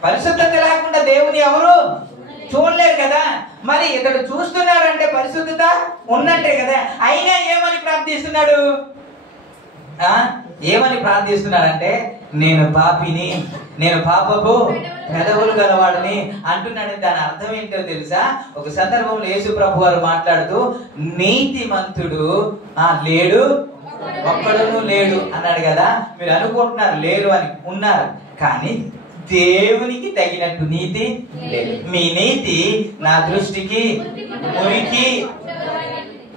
పరిశుద్ధత లేకుండా దేవుని ఎవరు చూడలేరు కదా. మరి ఇతడు చూస్తున్నాడంటే పరిశుద్ధత ఉన్నట్టే కదా. అయినా ఏమని ప్రార్థిస్తున్నాడు? ఏమని ప్రార్థిస్తున్నాడంటే, నేను పాపిని, నేను పాపపు పెదవులు గలవాడిని అంటున్నాడు. దాని అర్థం ఏంటో తెలుసా? ఒక సందర్భంలో యేసు ప్రభు వారు మాట్లాడుతూ, నీతిమంతుడు లేడు, ఒక్కడును లేడు అన్నాడు కదా. మీరు అనుకుంటున్నారు లేరు అని, ఉన్నారు, కానీ దేవునికి తగినట్టు నీతి లేదు. మీ నీతి నా దృష్టికి మురికి.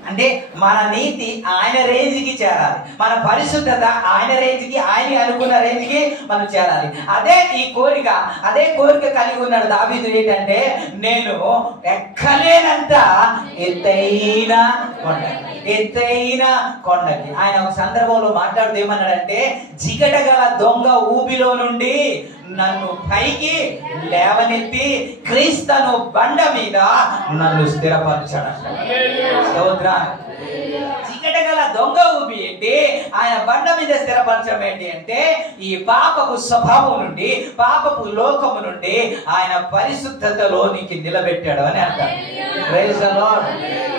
అంటే మన నీతి ఆయన రేంజ్కి చేరాలి, మన పరిశుద్ధత ఆయన రేంజ్కి, ఆయన అనుకున్న రేంజ్కి మనం చేరాలి. అదే ఈ కోరిక, అదే కోరిక కలిగి ఉన్నాడు దావీదు. ఏంటంటే, నేను ఎక్కలేనంత ఎత్తైన కొండకి. ఆయన ఒక సందర్భంలో మాట్లాడుతూ ఏమన్నాడంటే, జిగట గల దొంగ ఊబిలో నుండి నన్ను పైకి లేవనెత్తి క్రీస్తును బండ మీద నన్ను స్థిరపరచాడు. జిగట గల దొంగ ఊబి ఏంటి? ఆయన బండ మీద స్థిరపరచడం ఏంటి అంటే, ఈ పాపపు స్వభావం నుండి, పాపపు లోకము నుండి ఆయన పరిశుద్ధతలోనికి నిలబెట్టాడు అని అర్థం. Praise the Lord.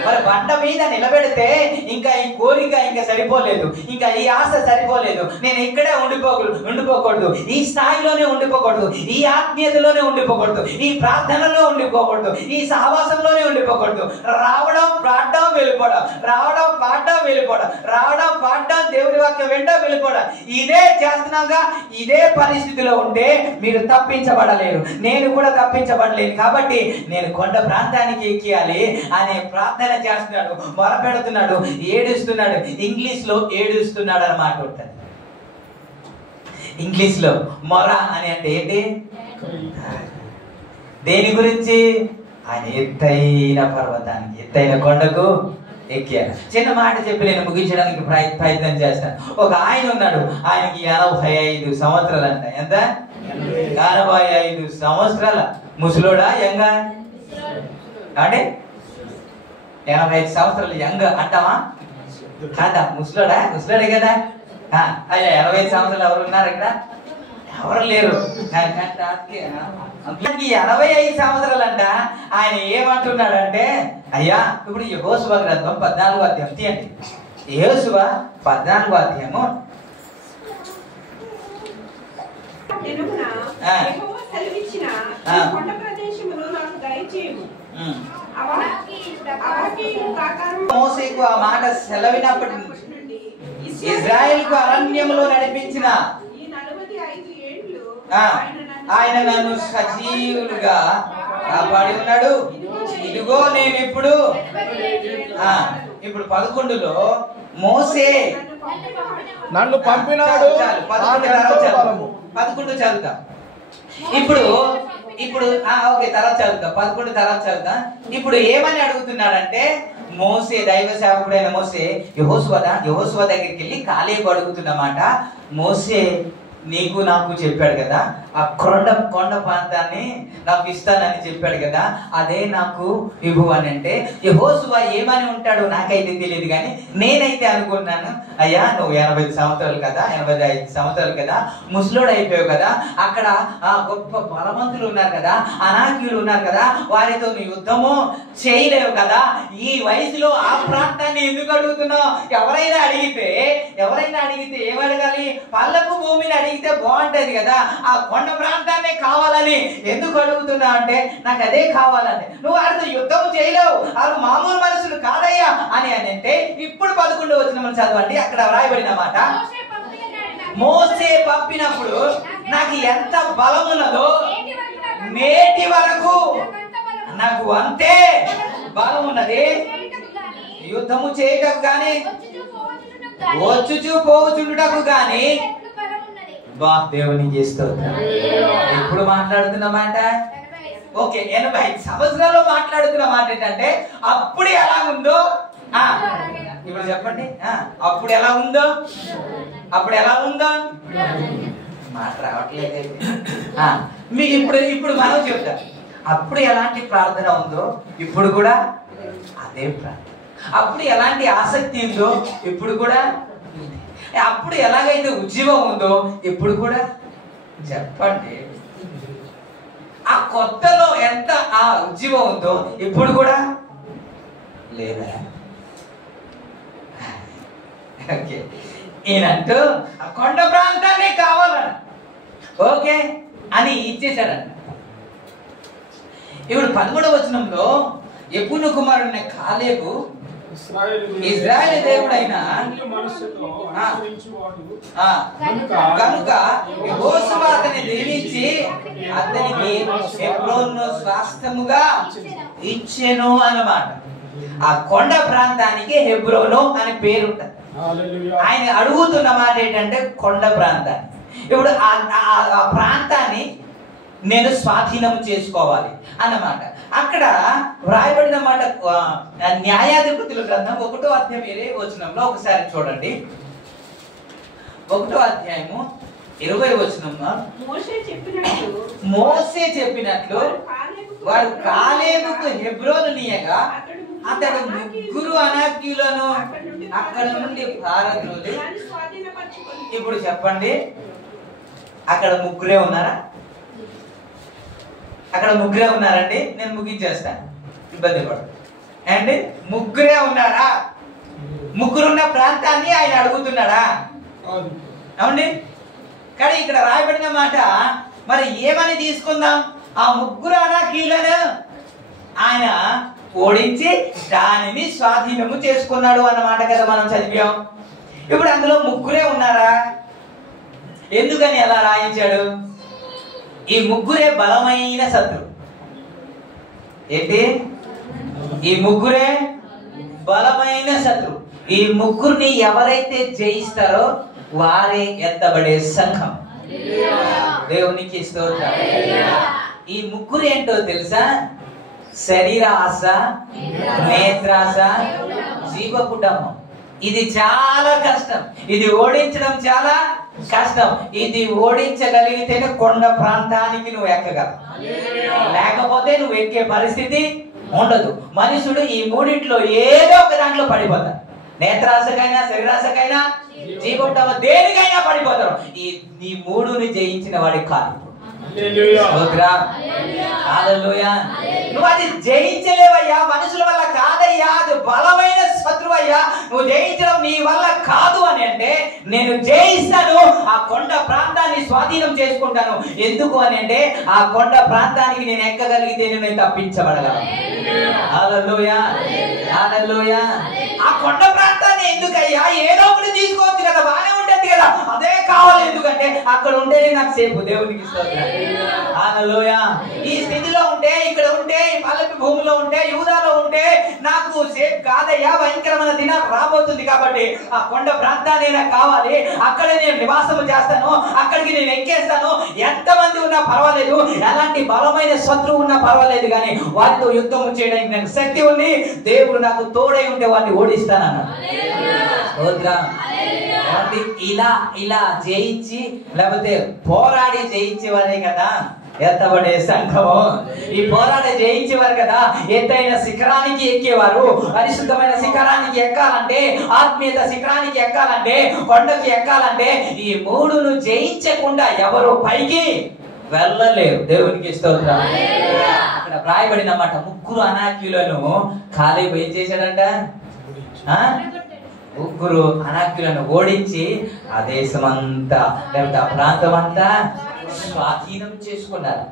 మరి బండ మీద నిలబెడితే ఇంకా ఈ కోరిక ఇంకా సరిపోలేదు, ఇంకా ఈ ఆశ సరిపోలేదు, నేను ఇక్కడే ఉండిపోకూడదు, ఈ స్థాయిలోనే ఉండిపోకూడదు, ఈ ఆత్మీయతలోనే ఉండిపోకూడదు, ఈ ప్రార్థనలో ఉండిపోకూడదు, ఈ సహవాసంలోనే ఉండిపోకూడదు. రావడం పాడడం వెళ్ళిపోవడం, రావడం పాడడం వెళ్ళిపోవడం, రావడం పాడడం దేవుడి వాక్యం వెంట వెళ్ళిపోవడం, ఇదే చేస్తున్నాగా. ఇదే పరిస్థితిలో ఉంటే మీరు తప్పించబడలేరు, నేను కూడా తప్పించబడలేను. కాబట్టి నేను కొండ ప్రాంతానికి ఎక్కియాలి అనే ప్రార్థన చేస్తున్నాడు, మొరపెడుతున్నాడు, ఏడుస్తున్నాడు. ఇంగ్లీష్ లో ఏడుస్తున్నాడు అన్నమాట ఉంటుంది. ఇంగ్లీష్ లో మొర అని అంటే ఏంటి? దేని గురించి? ఆయన ఎత్తైన పర్వతానికి, ఎత్తైన కొండకు ఎక్కారు. చిన్న మాట చెప్పి నేను ముగించడానికి ప్రయత్నం చేస్తాను. ఒక ఆయన ఉన్నాడు, ఆయనకి 85 సంవత్సరాలు అంట. ఎంత? 85 సంవత్సరాల ముసలోడా యంగా అంటే 85 సంవత్సరాలు యంగ్ అంటావా? కాదా? ముసలోడే కదా. అయ్యా 85 సంవత్సరాలు ఎవరు ఉన్నారు ఇక్కడ? ఎవరు లేరు. 85 సంవత్సరాలు అంట. ఆయన ఏమంటున్నాడంటే, అయ్యా ఇప్పుడు యెహోషువ గ్రంథం 14వ అధ్యాయం తీయండి. యెహోషువ 14వ అధ్యాయము మోసేకు ఆ మాట సెలవినప్పటి నుండి ఇజ్రాయెల్కు అరణ్యములో నడిపించిన ఆయన నన్ను సజీవులుగా కాపాడి ఉన్నాడు. ఇదిగో నేను ఇప్పుడు 11లో మోసే నన్ను పంపినాడు. 11 చదువుతా. ఇప్పుడు ఓకే, తర్వాత చదువుతా. 11 తర్వాత చదువుతా. ఇప్పుడు ఏమని అడుగుతున్నాడంటే, మోసే దైవ సేవకుడైన మోసే యెహోషువ దగ్గరికి వెళ్ళి కాలేబు అడుగుతున్నమాట. మోసే నీకు నాకు చెప్పాడు కదా, ఆ కొండ ప్రాంతాన్ని నాకు ఇస్తానని చెప్పాడు కదా, అదే నాకు ఇవ్వు అని అంటే యెహోషువ ఏమని ఉంటాడు నాకైతే తెలియదు, కానీ నేనైతే అనుకున్నాను, అయ్యా నువ్వు 85 సంవత్సరాలు కదా, 85 సంవత్సరాలు కదా, ముసలోడు అయిపోయావు కదా, అక్కడ గొప్ప బలవంతులు ఉన్నారు కదా, అనాకీయులు ఉన్నారు కదా, వారితో నీ యుద్ధము చేయలేవు కదా, ఈ వయసులో ఆ ప్రాంతాన్ని ఎందుకు అడుగుతున్నావు? ఎవరైనా అడిగితే ఏమడగాలి? పల్లపు భూమిని అడిగితే బాగుంటది కదా, ఆ కొండ ప్రాంతాన్ని కావాలని ఎందుకు అడుగుతున్నా అంటే, నాకు అదే కావాలని. నువ్వు వారితో యుద్ధం చేయలేవు, వాళ్ళు మామూలు మనుషులు కాదయ్యా అని అంటే, ఇప్పుడు 11వ వచనం చదవండి. అక్కడ వ్రాయబడిన మాట, మోసే పంపినప్పుడు నాకు ఎంత బలం ఉన్నదో నేటి వరకు నాకు అంతే బలం ఉన్నది. యుద్ధము చేయటకు గాని వచ్చుచూ పోవచుండుటకు గాని దేవుని చేస్తూ ఎప్పుడు మాట్లాడుతున్న మాట? ఓకే, 85 సంవత్సరాలు మాట్లాడుతున్న మాట ఏంటంటే, అప్పుడు ఎలా ఉందో ఇప్పుడు చెప్పండి. అప్పుడు ఎలా ఉందో మాట రావట్లేదు. ఇప్పుడు మనం చెప్తాం, అప్పుడు ఎలాంటి ప్రార్థన ఉందో ఇప్పుడు కూడా అదే ప్రార్థన. అప్పుడు ఎలాంటి ఆసక్తి ఉందో ఇప్పుడు కూడా, అప్పుడు ఎలాగైతే ఉద్యమం ఉందో ఇప్పుడు కూడా. చెప్పండి, ఆ కొత్తలో ఎంత ఆ ఉద్యమం ఉందో ఇప్పుడు కూడా లేదా? ఓకే, ఈయనంటూ ఆ కొండ ప్రాంతాన్ని కావాలన్న ఓకే అని ఇచ్చేశాడంట. ఇప్పుడు 13వ వచనంలో యెఫున్నె కుమారుడైన కాలేబు ఇశ్రాయేలు దేవుడైన కనుక యెహోషువ అతన్ని దీవించి అతనికి హెబ్రోను స్వాస్థ్యముగా ఇచ్చెను అన్నమాట. ఆ కొండ ప్రాంతానికి హెబ్రోను అని పేరు ఉంటుంది. ఆయన అడుగుతున్న మాట ఏంటంటే కొండ ప్రాంతాన్ని. ఇప్పుడు ఆ ప్రాంతాన్ని నేను స్వాధీనం చేసుకోవాలి అన్నమాట. అక్కడ వ్రాయబడిన మాట న్యాయాధిపతుల గ్రంథం 1వ అధ్యాయం 20వ వచనంలో ఒకసారి చూడండి. 1వ అధ్యాయము 20వ వచనంలో మోసే చెప్పినట్లు వారు కాలేబుకు హెబ్రోను నీయగా అతడు 3 అనాకీయులను అక్కడ నుండి పారద్రోలి. ఇప్పుడు చెప్పండి, అక్కడ 3 ఉన్నారా? అక్కడ 3 ఉన్నారండి. నేను ముగించేస్తాను, ఇబ్బంది పడు. అండ్ ముగ్గురే ఉన్నారా? ముగ్గురున్న ప్రాంతాన్ని ఆయన అడుగుతున్నాడా? అవునండి. కానీ ఇక్కడ రాయబడిన మాట మరి ఏమని తీసుకుందాం? ఆ ముగ్గురు అనాకీలను ఆయన ఓడించి దానిని స్వాధీనము చేసుకున్నాడు అన్నమాట కదా మనం చదివాం. ఇప్పుడు అందులో ముగ్గురే ఉన్నారా? ఎందుకని ఎలా రాయించాడు? ఈ ముగ్గురే బలమైన శత్రు. ఏంటి? ఈ ముగ్గురే బలమైన శత్రు. ఈ ముగ్గురిని ఎవరైతే జయిస్తారో వారే ఎత్తబడే సంఘం. దేవునికి స్తోత్రం. ఈ ముగ్గురు ఏంటో తెలుసా? శరీర ఆశ, నేత్రాశ, జీవ కుటుంబం. ఇది చాలా కష్టం. ఇది ఓడించడం చాలా కష్టం. ఇది ఓడించగలిగితేనే కొండ ప్రాంతానికి నువ్వు ఎక్కగలవు, లేకపోతే నువ్వు ఎక్కే పరిస్థితి ఉండదు. మనుషుడు ఈ మూడింట్లో ఏదో ఒక దాంట్లో పడిపోతారు. నేత్రాశకైనా, శరీరాశకైనా, జీవకుటుంబ దేనికైనా పడిపోతారు. ఈ మూడుని జయించిన వాడి కాదు. నువ్వు అది జయించలేవయ్యా, మనుషుల వల్ల కాదయ్యా, అది బలమైన శత్రువయ్యా, నువ్వు జయించడం నీ వల్ల కాదు అని అంటే నేను జయిస్తాను, ఆ కొండ ప్రాంతాన్ని స్వాధీనం చేసుకుంటాను. ఎందుకు అని అంటే ఆ కొండ ప్రాంతానికి నేను ఎక్కగలిగితే నేను తప్పించబడగలను. హల్లెలూయా, హల్లెలూయా. ఆ కొండ ప్రాంతాన్ని ఎందుకయ్యా? ఏదో ఒకటి తీసుకోవచ్చు కదా, బాగానే ఉంటుంది కదా, అదే కావాలి. ఎందుకంటే అక్కడ ఉంటేనే నాకు సేపు. దేవునికి స్తోత్రం. హల్లెలూయా. ఈ స్థితిలో ఉంటే, ఇక్కడ ఉంటే, ఈ పల్లెటూరు భూమిలో ఉంటే, యూదాలో ఉంటే నాకు సేఫ్ కాదయ్యా. భయంకరమైన దినం రాబోతుంది కాబట్టి ఆ కొండ ప్రాంతాన్ని నాకు కావాలి. అక్కడ నేను నివాసం చేస్తాను, అక్కడికి నేను ఎక్కేస్తాను. ఎంతమంది ఉన్నా పర్వాలేదు, ఎలాంటి బలమైన శత్రువు ఉన్నా పర్వాలేదు, కానీ వారితో యుద్ధం చేయడానికి నాకు శక్తి ఉంది. దేవుడు నాకు తోడై ఉంటే వారిని ఓడిస్తానన్నాడు. ఇలా ఇలా జయించి, లేకపోతే పోరాడి జయించేవారే కదా ఎత్తబడే సంఘము. ఈ పోరాట జయించేవారు కదా ఎత్తైన శిఖరానికి ఎక్కేవారు. పరిశుద్ధమైన శిఖరానికి ఎక్కాలంటే, ఆత్మీయత శిఖరానికి ఎక్కాలంటే, కొండకి ఎక్కాలంటే ఈ మూడును జయించకుండా ఎవరు పైకి వెళ్ళలేరు. దేవునికి స్తోత్రం. అక్కడ రాయబడిన మాట, ముగ్గురు అనాకీయులను కాలేబు ఏం చేశాడంట? ముగ్గురు అనాకీయులను ఓడించి ఆ దేశమంతా, లేకపోతే ఆ ప్రాంతం అంతా స్వాధీనం చేసుకున్నారు.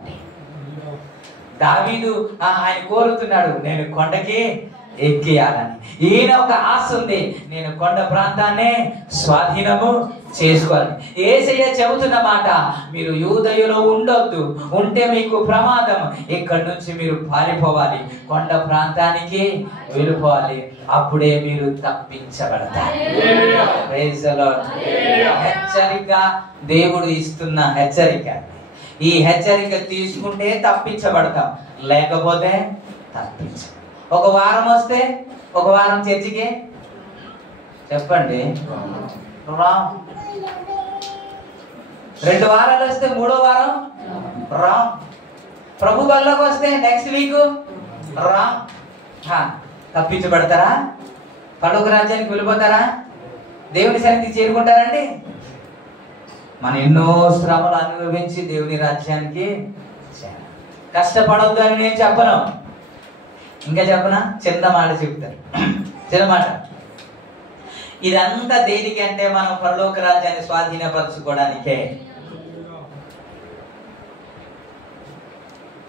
దావీదు ఆయన కోరుతున్నాడు, నేను కొండకి ఎక్కియాలని. ఈయన ఒక ఆశ ఉంది, నేను కొండ ప్రాంతాన్ని స్వాధీనము చేసుకోవాలి. యేసయ్య చెబుతున్న మాట, మీరు యూదయలో ఉండొద్దు, ఉంటే మీకు ప్రమాదం. ఇక్కడి నుంచి మీరు పారిపోవాలి, కొండ ప్రాంతానికి వెళ్ళిపోవాలి. అప్పుడే మీరు తప్పించబడతారు. Praise the lord. హెచ్చరిక దేవుడు ఇస్తున్న హెచ్చరిక. ఈ హెచ్చరిక తీసుకుంటే తప్పించబడతాం, లేకపోతే తప్పించ. ఒక వారం వస్తే, ఒక వారం చర్చికి చెప్పండి రా. 2 వారాలు వస్తే 3వ వారం రా. ప్రభు వల్లకి వస్తే నెక్స్ట్ వీక్ రా. తప్పించబడతారా? పరలోక రాజ్యానికి వెళ్ళిపోతారా? దేవుని సన్నిధికి చేరుకుంటారండి? మనం ఎన్నో శ్రమలు అనుభవించి దేవుని రాజ్యానికి కష్టపడొద్దు అని నేను చెప్పను. ఇంకా చెప్పనా? చిన్న మాట చెప్తాను, చిన్న మాట. ఇదంతా దేనికి అంటే మనం పరలోక రాజ్యాన్ని స్వాధీనపరచుకోవడానికే.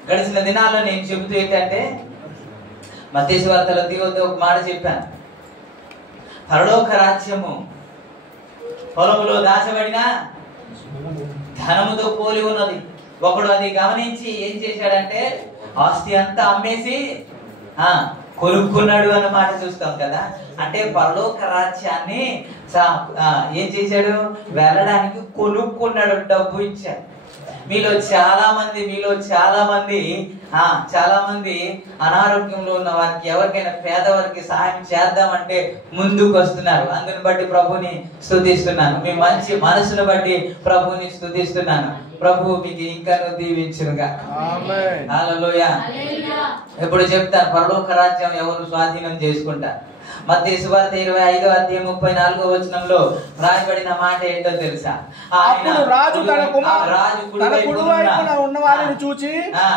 గడిచిన దినాల్లో నేను చెబుతూ ఏంటంటే, మత్తయి సువార్తలో దిగొద్దు ఒక మాట చెప్పాను. పరలోక రాజ్యము పొలములో దాచబడిన ధనముతో పోలి ఉన్నది. ఒకడు అది గమనించి ఏం చేశాడంటే ఆస్తి అంతా అమ్మేసి కొనుక్కున్నాడు అన్నమాట చూస్తాం కదా. అంటే పరలోక రాజ్యాన్ని ఏం చేశాడు? వెళ్ళడానికి కొనుక్కున్నాడు, డబ్బు ఇచ్చాడు. మీలో చాలా మంది అనారోగ్యంలో ఉన్న వారికి, ఎవరికైనా పేదవారికి సహాయం చేద్దామంటే ముందుకు వస్తున్నారు. అందుని బట్టి ప్రభుని స్తుతిస్తున్నాను. మీ మంచి మనసును బట్టి ప్రభుని స్తుతిస్తున్నాను. ప్రభు మీకు ఇంకా దీవించునుగా. హల్లెలూయా. ఎప్పుడు చెప్తాను, పరలోక రాజ్యం ఎవరు స్వాధీనం చేసుకుంటారు? మత్తయి సువార్త 25:34 రాయబడిన మాట ఏంటో తెలుసా? అప్పుడు రాజు తన కుడివైపున ఉన్న వారిని చూచి,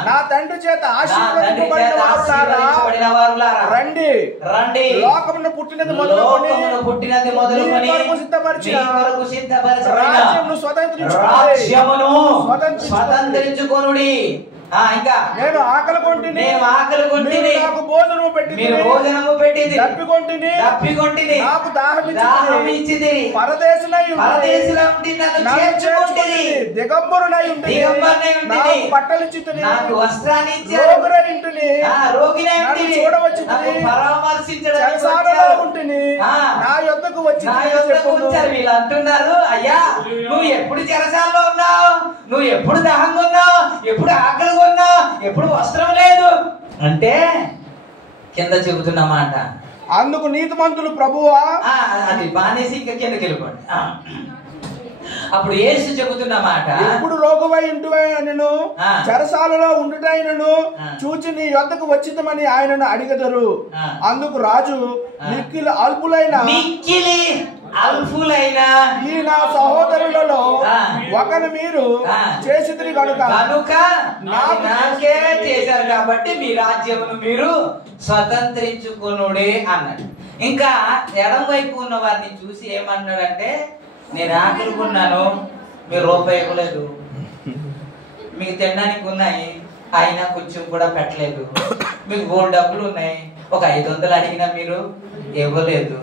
నా తండ్రి చేత ఆశీర్వదించబడిన వారులారా, రండి రండి, లోకమును పుట్టినది మొదలుకొని మీ కొరకు సిద్ధపరిచిన రాజ్యమును స్వతంత్రించుకొనుడి. ఇంకా నేను ఆకలి కొంటిని, నాకు భోజనము పెట్టింది, తప్పికొంటిని, నాకు దాహమిచ్చితిరి, పరదేశినై ఉంటిని, దిగంబరునై ఉంటిని, నాకు బట్టలిచ్చితిని, నాకు వస్త్రాన్ని ఇచ్చారు, రోగినై ఉంటిని, చూడవచ్చితిని, చెరసాలలో ఉంటిని, నా యొద్దకు వచ్చి వీళ్ళు అంటున్నారు, అయ్యా నువ్వు ఎప్పుడు చెరసాలలో ఉన్నావు, నువ్వు ఎప్పుడు దాహంగా ఉన్నావు, ఎప్పుడు ఆకలి కొన్నావు, ఎప్పుడు వస్త్రం లేదు అంటే కింద చెబుతున్నమాట. అందుకు నీతిమంతులు, ప్రభువా, అది బానేసి ఇంకా కిందకి వెళ్ళిపోండి. అప్పుడు యేసు చెబుతున్న మాట, ఇప్పుడు రోగువై ఉంటువైనను చెరసాలలో ఉండుటైనను చూచి నీ యొద్దకు వచ్చితమని ఆయనను అడిగెదరు. అందుకు రాజు, మిక్కిలి అల్పులైన ఈ నా సహోదరులలో ఒకరు మీరు చేసితిరి కనుక నాకే చేశారు కాబట్టి మీ రాజ్యమును మీరు స్వతంత్రించుకొనుడే అన్నాడు. ఇంకా ఎడం వైపు ఉన్న వారిని చూసి ఏమన్నాడంటే, నేను ఆకలికున్నాను, మీరు రూపాయి ఇవ్వలేదు, మీకు తినడానికి ఉన్నాయి అయినా కొంచెం కూడా పెట్టలేదు, మీకు 3 డబ్బులు ఉన్నాయి, ఒక 500 అడిగినా మీరు ఇవ్వలేదు.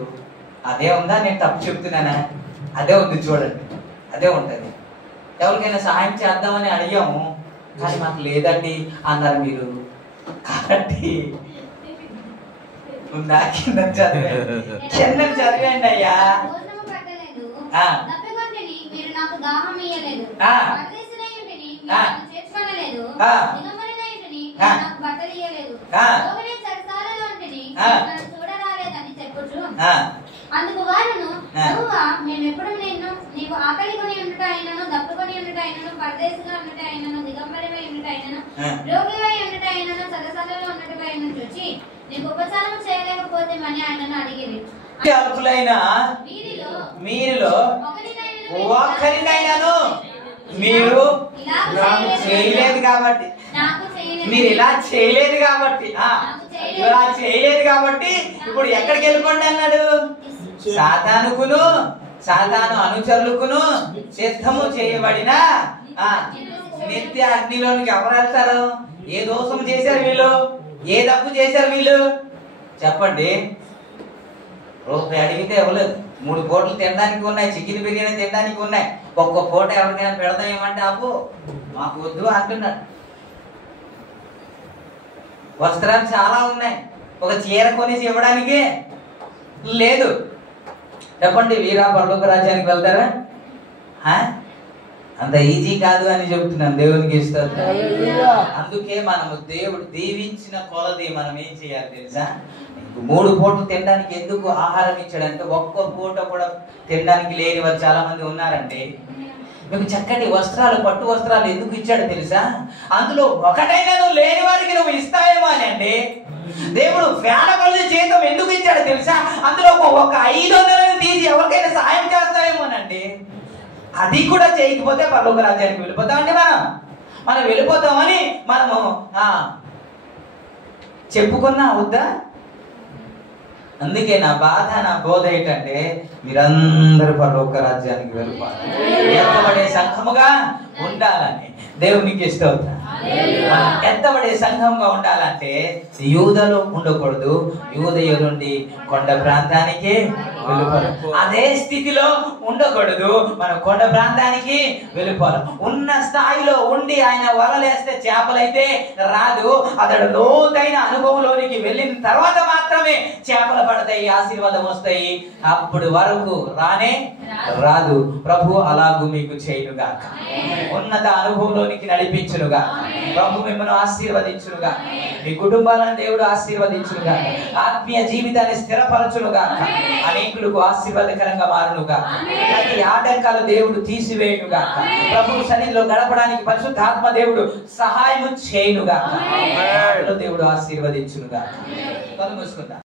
అదే ఉందా? నేను తప్పు చెప్తున్నానా? అదే ఉంది, చూడండి, అదే ఉంటది. ఎవరికైనా సహాయం చేద్దామని అడిగాము కానీ మాకు లేదండి అన్నారు మీరు. కాబట్టి కింద చదివండి అయ్యా. అందుకు వారును, యెహోవా, మేము ఎప్పుడు నీవు ఆకలి కొని ఉండుట అయినను, దప్పుకొని ఉండుట అయినను, పరదేశిగా ఉండుట అయినను, దిగంబరమై ఉండుట అయినను, రోగివై ఉండుట అయినను, సరసాలలో ఉండుట అయినను చూచి నీకు ఉపచారం చేయలేకపోతే అని ఆయనను అడిగిరి. అల్పులైన మీరులో ఒక్కరినైనాను మీరు చేయలేదు కాబట్టి, మీరు ఇలా చేయలేదు కాబట్టి, ఇలా చేయలేదు కాబట్టి ఇప్పుడు ఎక్కడికి వెళ్ళిపోండి అన్నాడు? సాతాను అనుచరులకును సిద్ధము చేయబడిన నిత్య అగ్నిలోనికి ఎవరు వెళ్తారు? ఏ దోషం చేశారు వీళ్ళు? ఏ తప్పు చేశారు వీళ్ళు? చెప్పండి. రూపాయి అడిగితే ఇవ్వలేదు, 3 పూటలు తినడానికి ఉన్నాయి, చికెన్ బిర్యానీ తినడానికి ఉన్నాయి, ఒక్క పూట ఎవరికైనా పెడదాం ఏమంటే అప్పు మాకు వద్దు అంటున్నాడు. వస్త్రాలు చాలా ఉన్నాయి, ఒక చీర కొనేసి ఇవ్వడానికి లేదు. చెప్పండి, వీరా పరలోక రాజ్యానికి వెళ్తారా? అంత ఈజీ కాదు అని చెప్తున్నాను. దేవునికి ఇస్తారు. అందుకే మనము దేవుడు దీవించిన కొలది మనం ఏం చేయాలి తెలుసా? 3 పూటలు తినడానికి ఎందుకు ఆహారం ఇచ్చాడంటే, ఒక్క పూట కూడా తినడానికి లేని వారు చాలా మంది ఉన్నారండి. మీకు చక్కటి వస్త్రాలు, పట్టు వస్త్రాలు ఎందుకు ఇచ్చాడు తెలుసా? అందులో ఒకటైనా నువ్వు లేని వారికి నువ్వు ఇస్తావేమో అని అండి. దేవుడు వేల కొలది జీతం ఎందుకు ఇచ్చాడు తెలుసా? అందులో ఒక 500 తీసి ఎవరికైనా సాయం చేస్తావేమోనండి. అది కూడా చేయకపోతే పరలోక రాజ్యానికి వెళ్ళిపోతామండి. మనం వెళ్ళిపోతామని మనము చెప్పుకున్నా వద్దా? అందుకే నా బాధ, నా బోధ ఏంటంటే, మీరందరూ పరలోక రాజ్యానికి వెళ్ళిపోవాలి, ఎత్తబడే సంఘముగా ఉండాలని దేవునికి ఇష్టం. ఎత్తబడే సంఘంగా ఉండాలంటే యూదలో ఉండకూడదు, యూదయ నుండి కొండ ప్రాంతానికి వెళ్ళిపోవాలి. అదే స్థితిలో ఉండకూడదు, మనం కొండ ప్రాంతానికి వెళ్ళిపోవాలి. ఉన్న స్థాయిలో ఉండి ఆయన వలలేస్తే చేపలైతే రాదు, అతడు లోతైన అనుభవంలోనికి వెళ్ళిన తర్వాత మాత్రమే చేపలు పడతాయి, ఆశీర్వాదం వస్తాయి. అప్పుడు వరకు రానే రాదు. ప్రభు అలాగూ మీకు చేయునుగా, ఉన్నత అనుభవంలోనికి నడిపించునుగా. ప్రభు మిమ్మల్ని ఆశీర్వదించునుగా, మీ కుటుంబాలను దేవుడు ఆశీర్వదించునుగా, ఆత్మీయ జీవితాన్ని స్థిరపరచునుగా, అనేకులకు ఆశీర్వాదకరంగా మారునుగా, ప్రతి ఆటంకాలు దేవుడు తీసివేయునుగా, ప్రభు సన్నిధిలో గడపడానికి పరిశుద్ధాత్మ దేవుడు సహాయం చేయునుగా, దేవుడు ఆశీర్వదించునుగా. కళ్ళు మూసుకుందాం.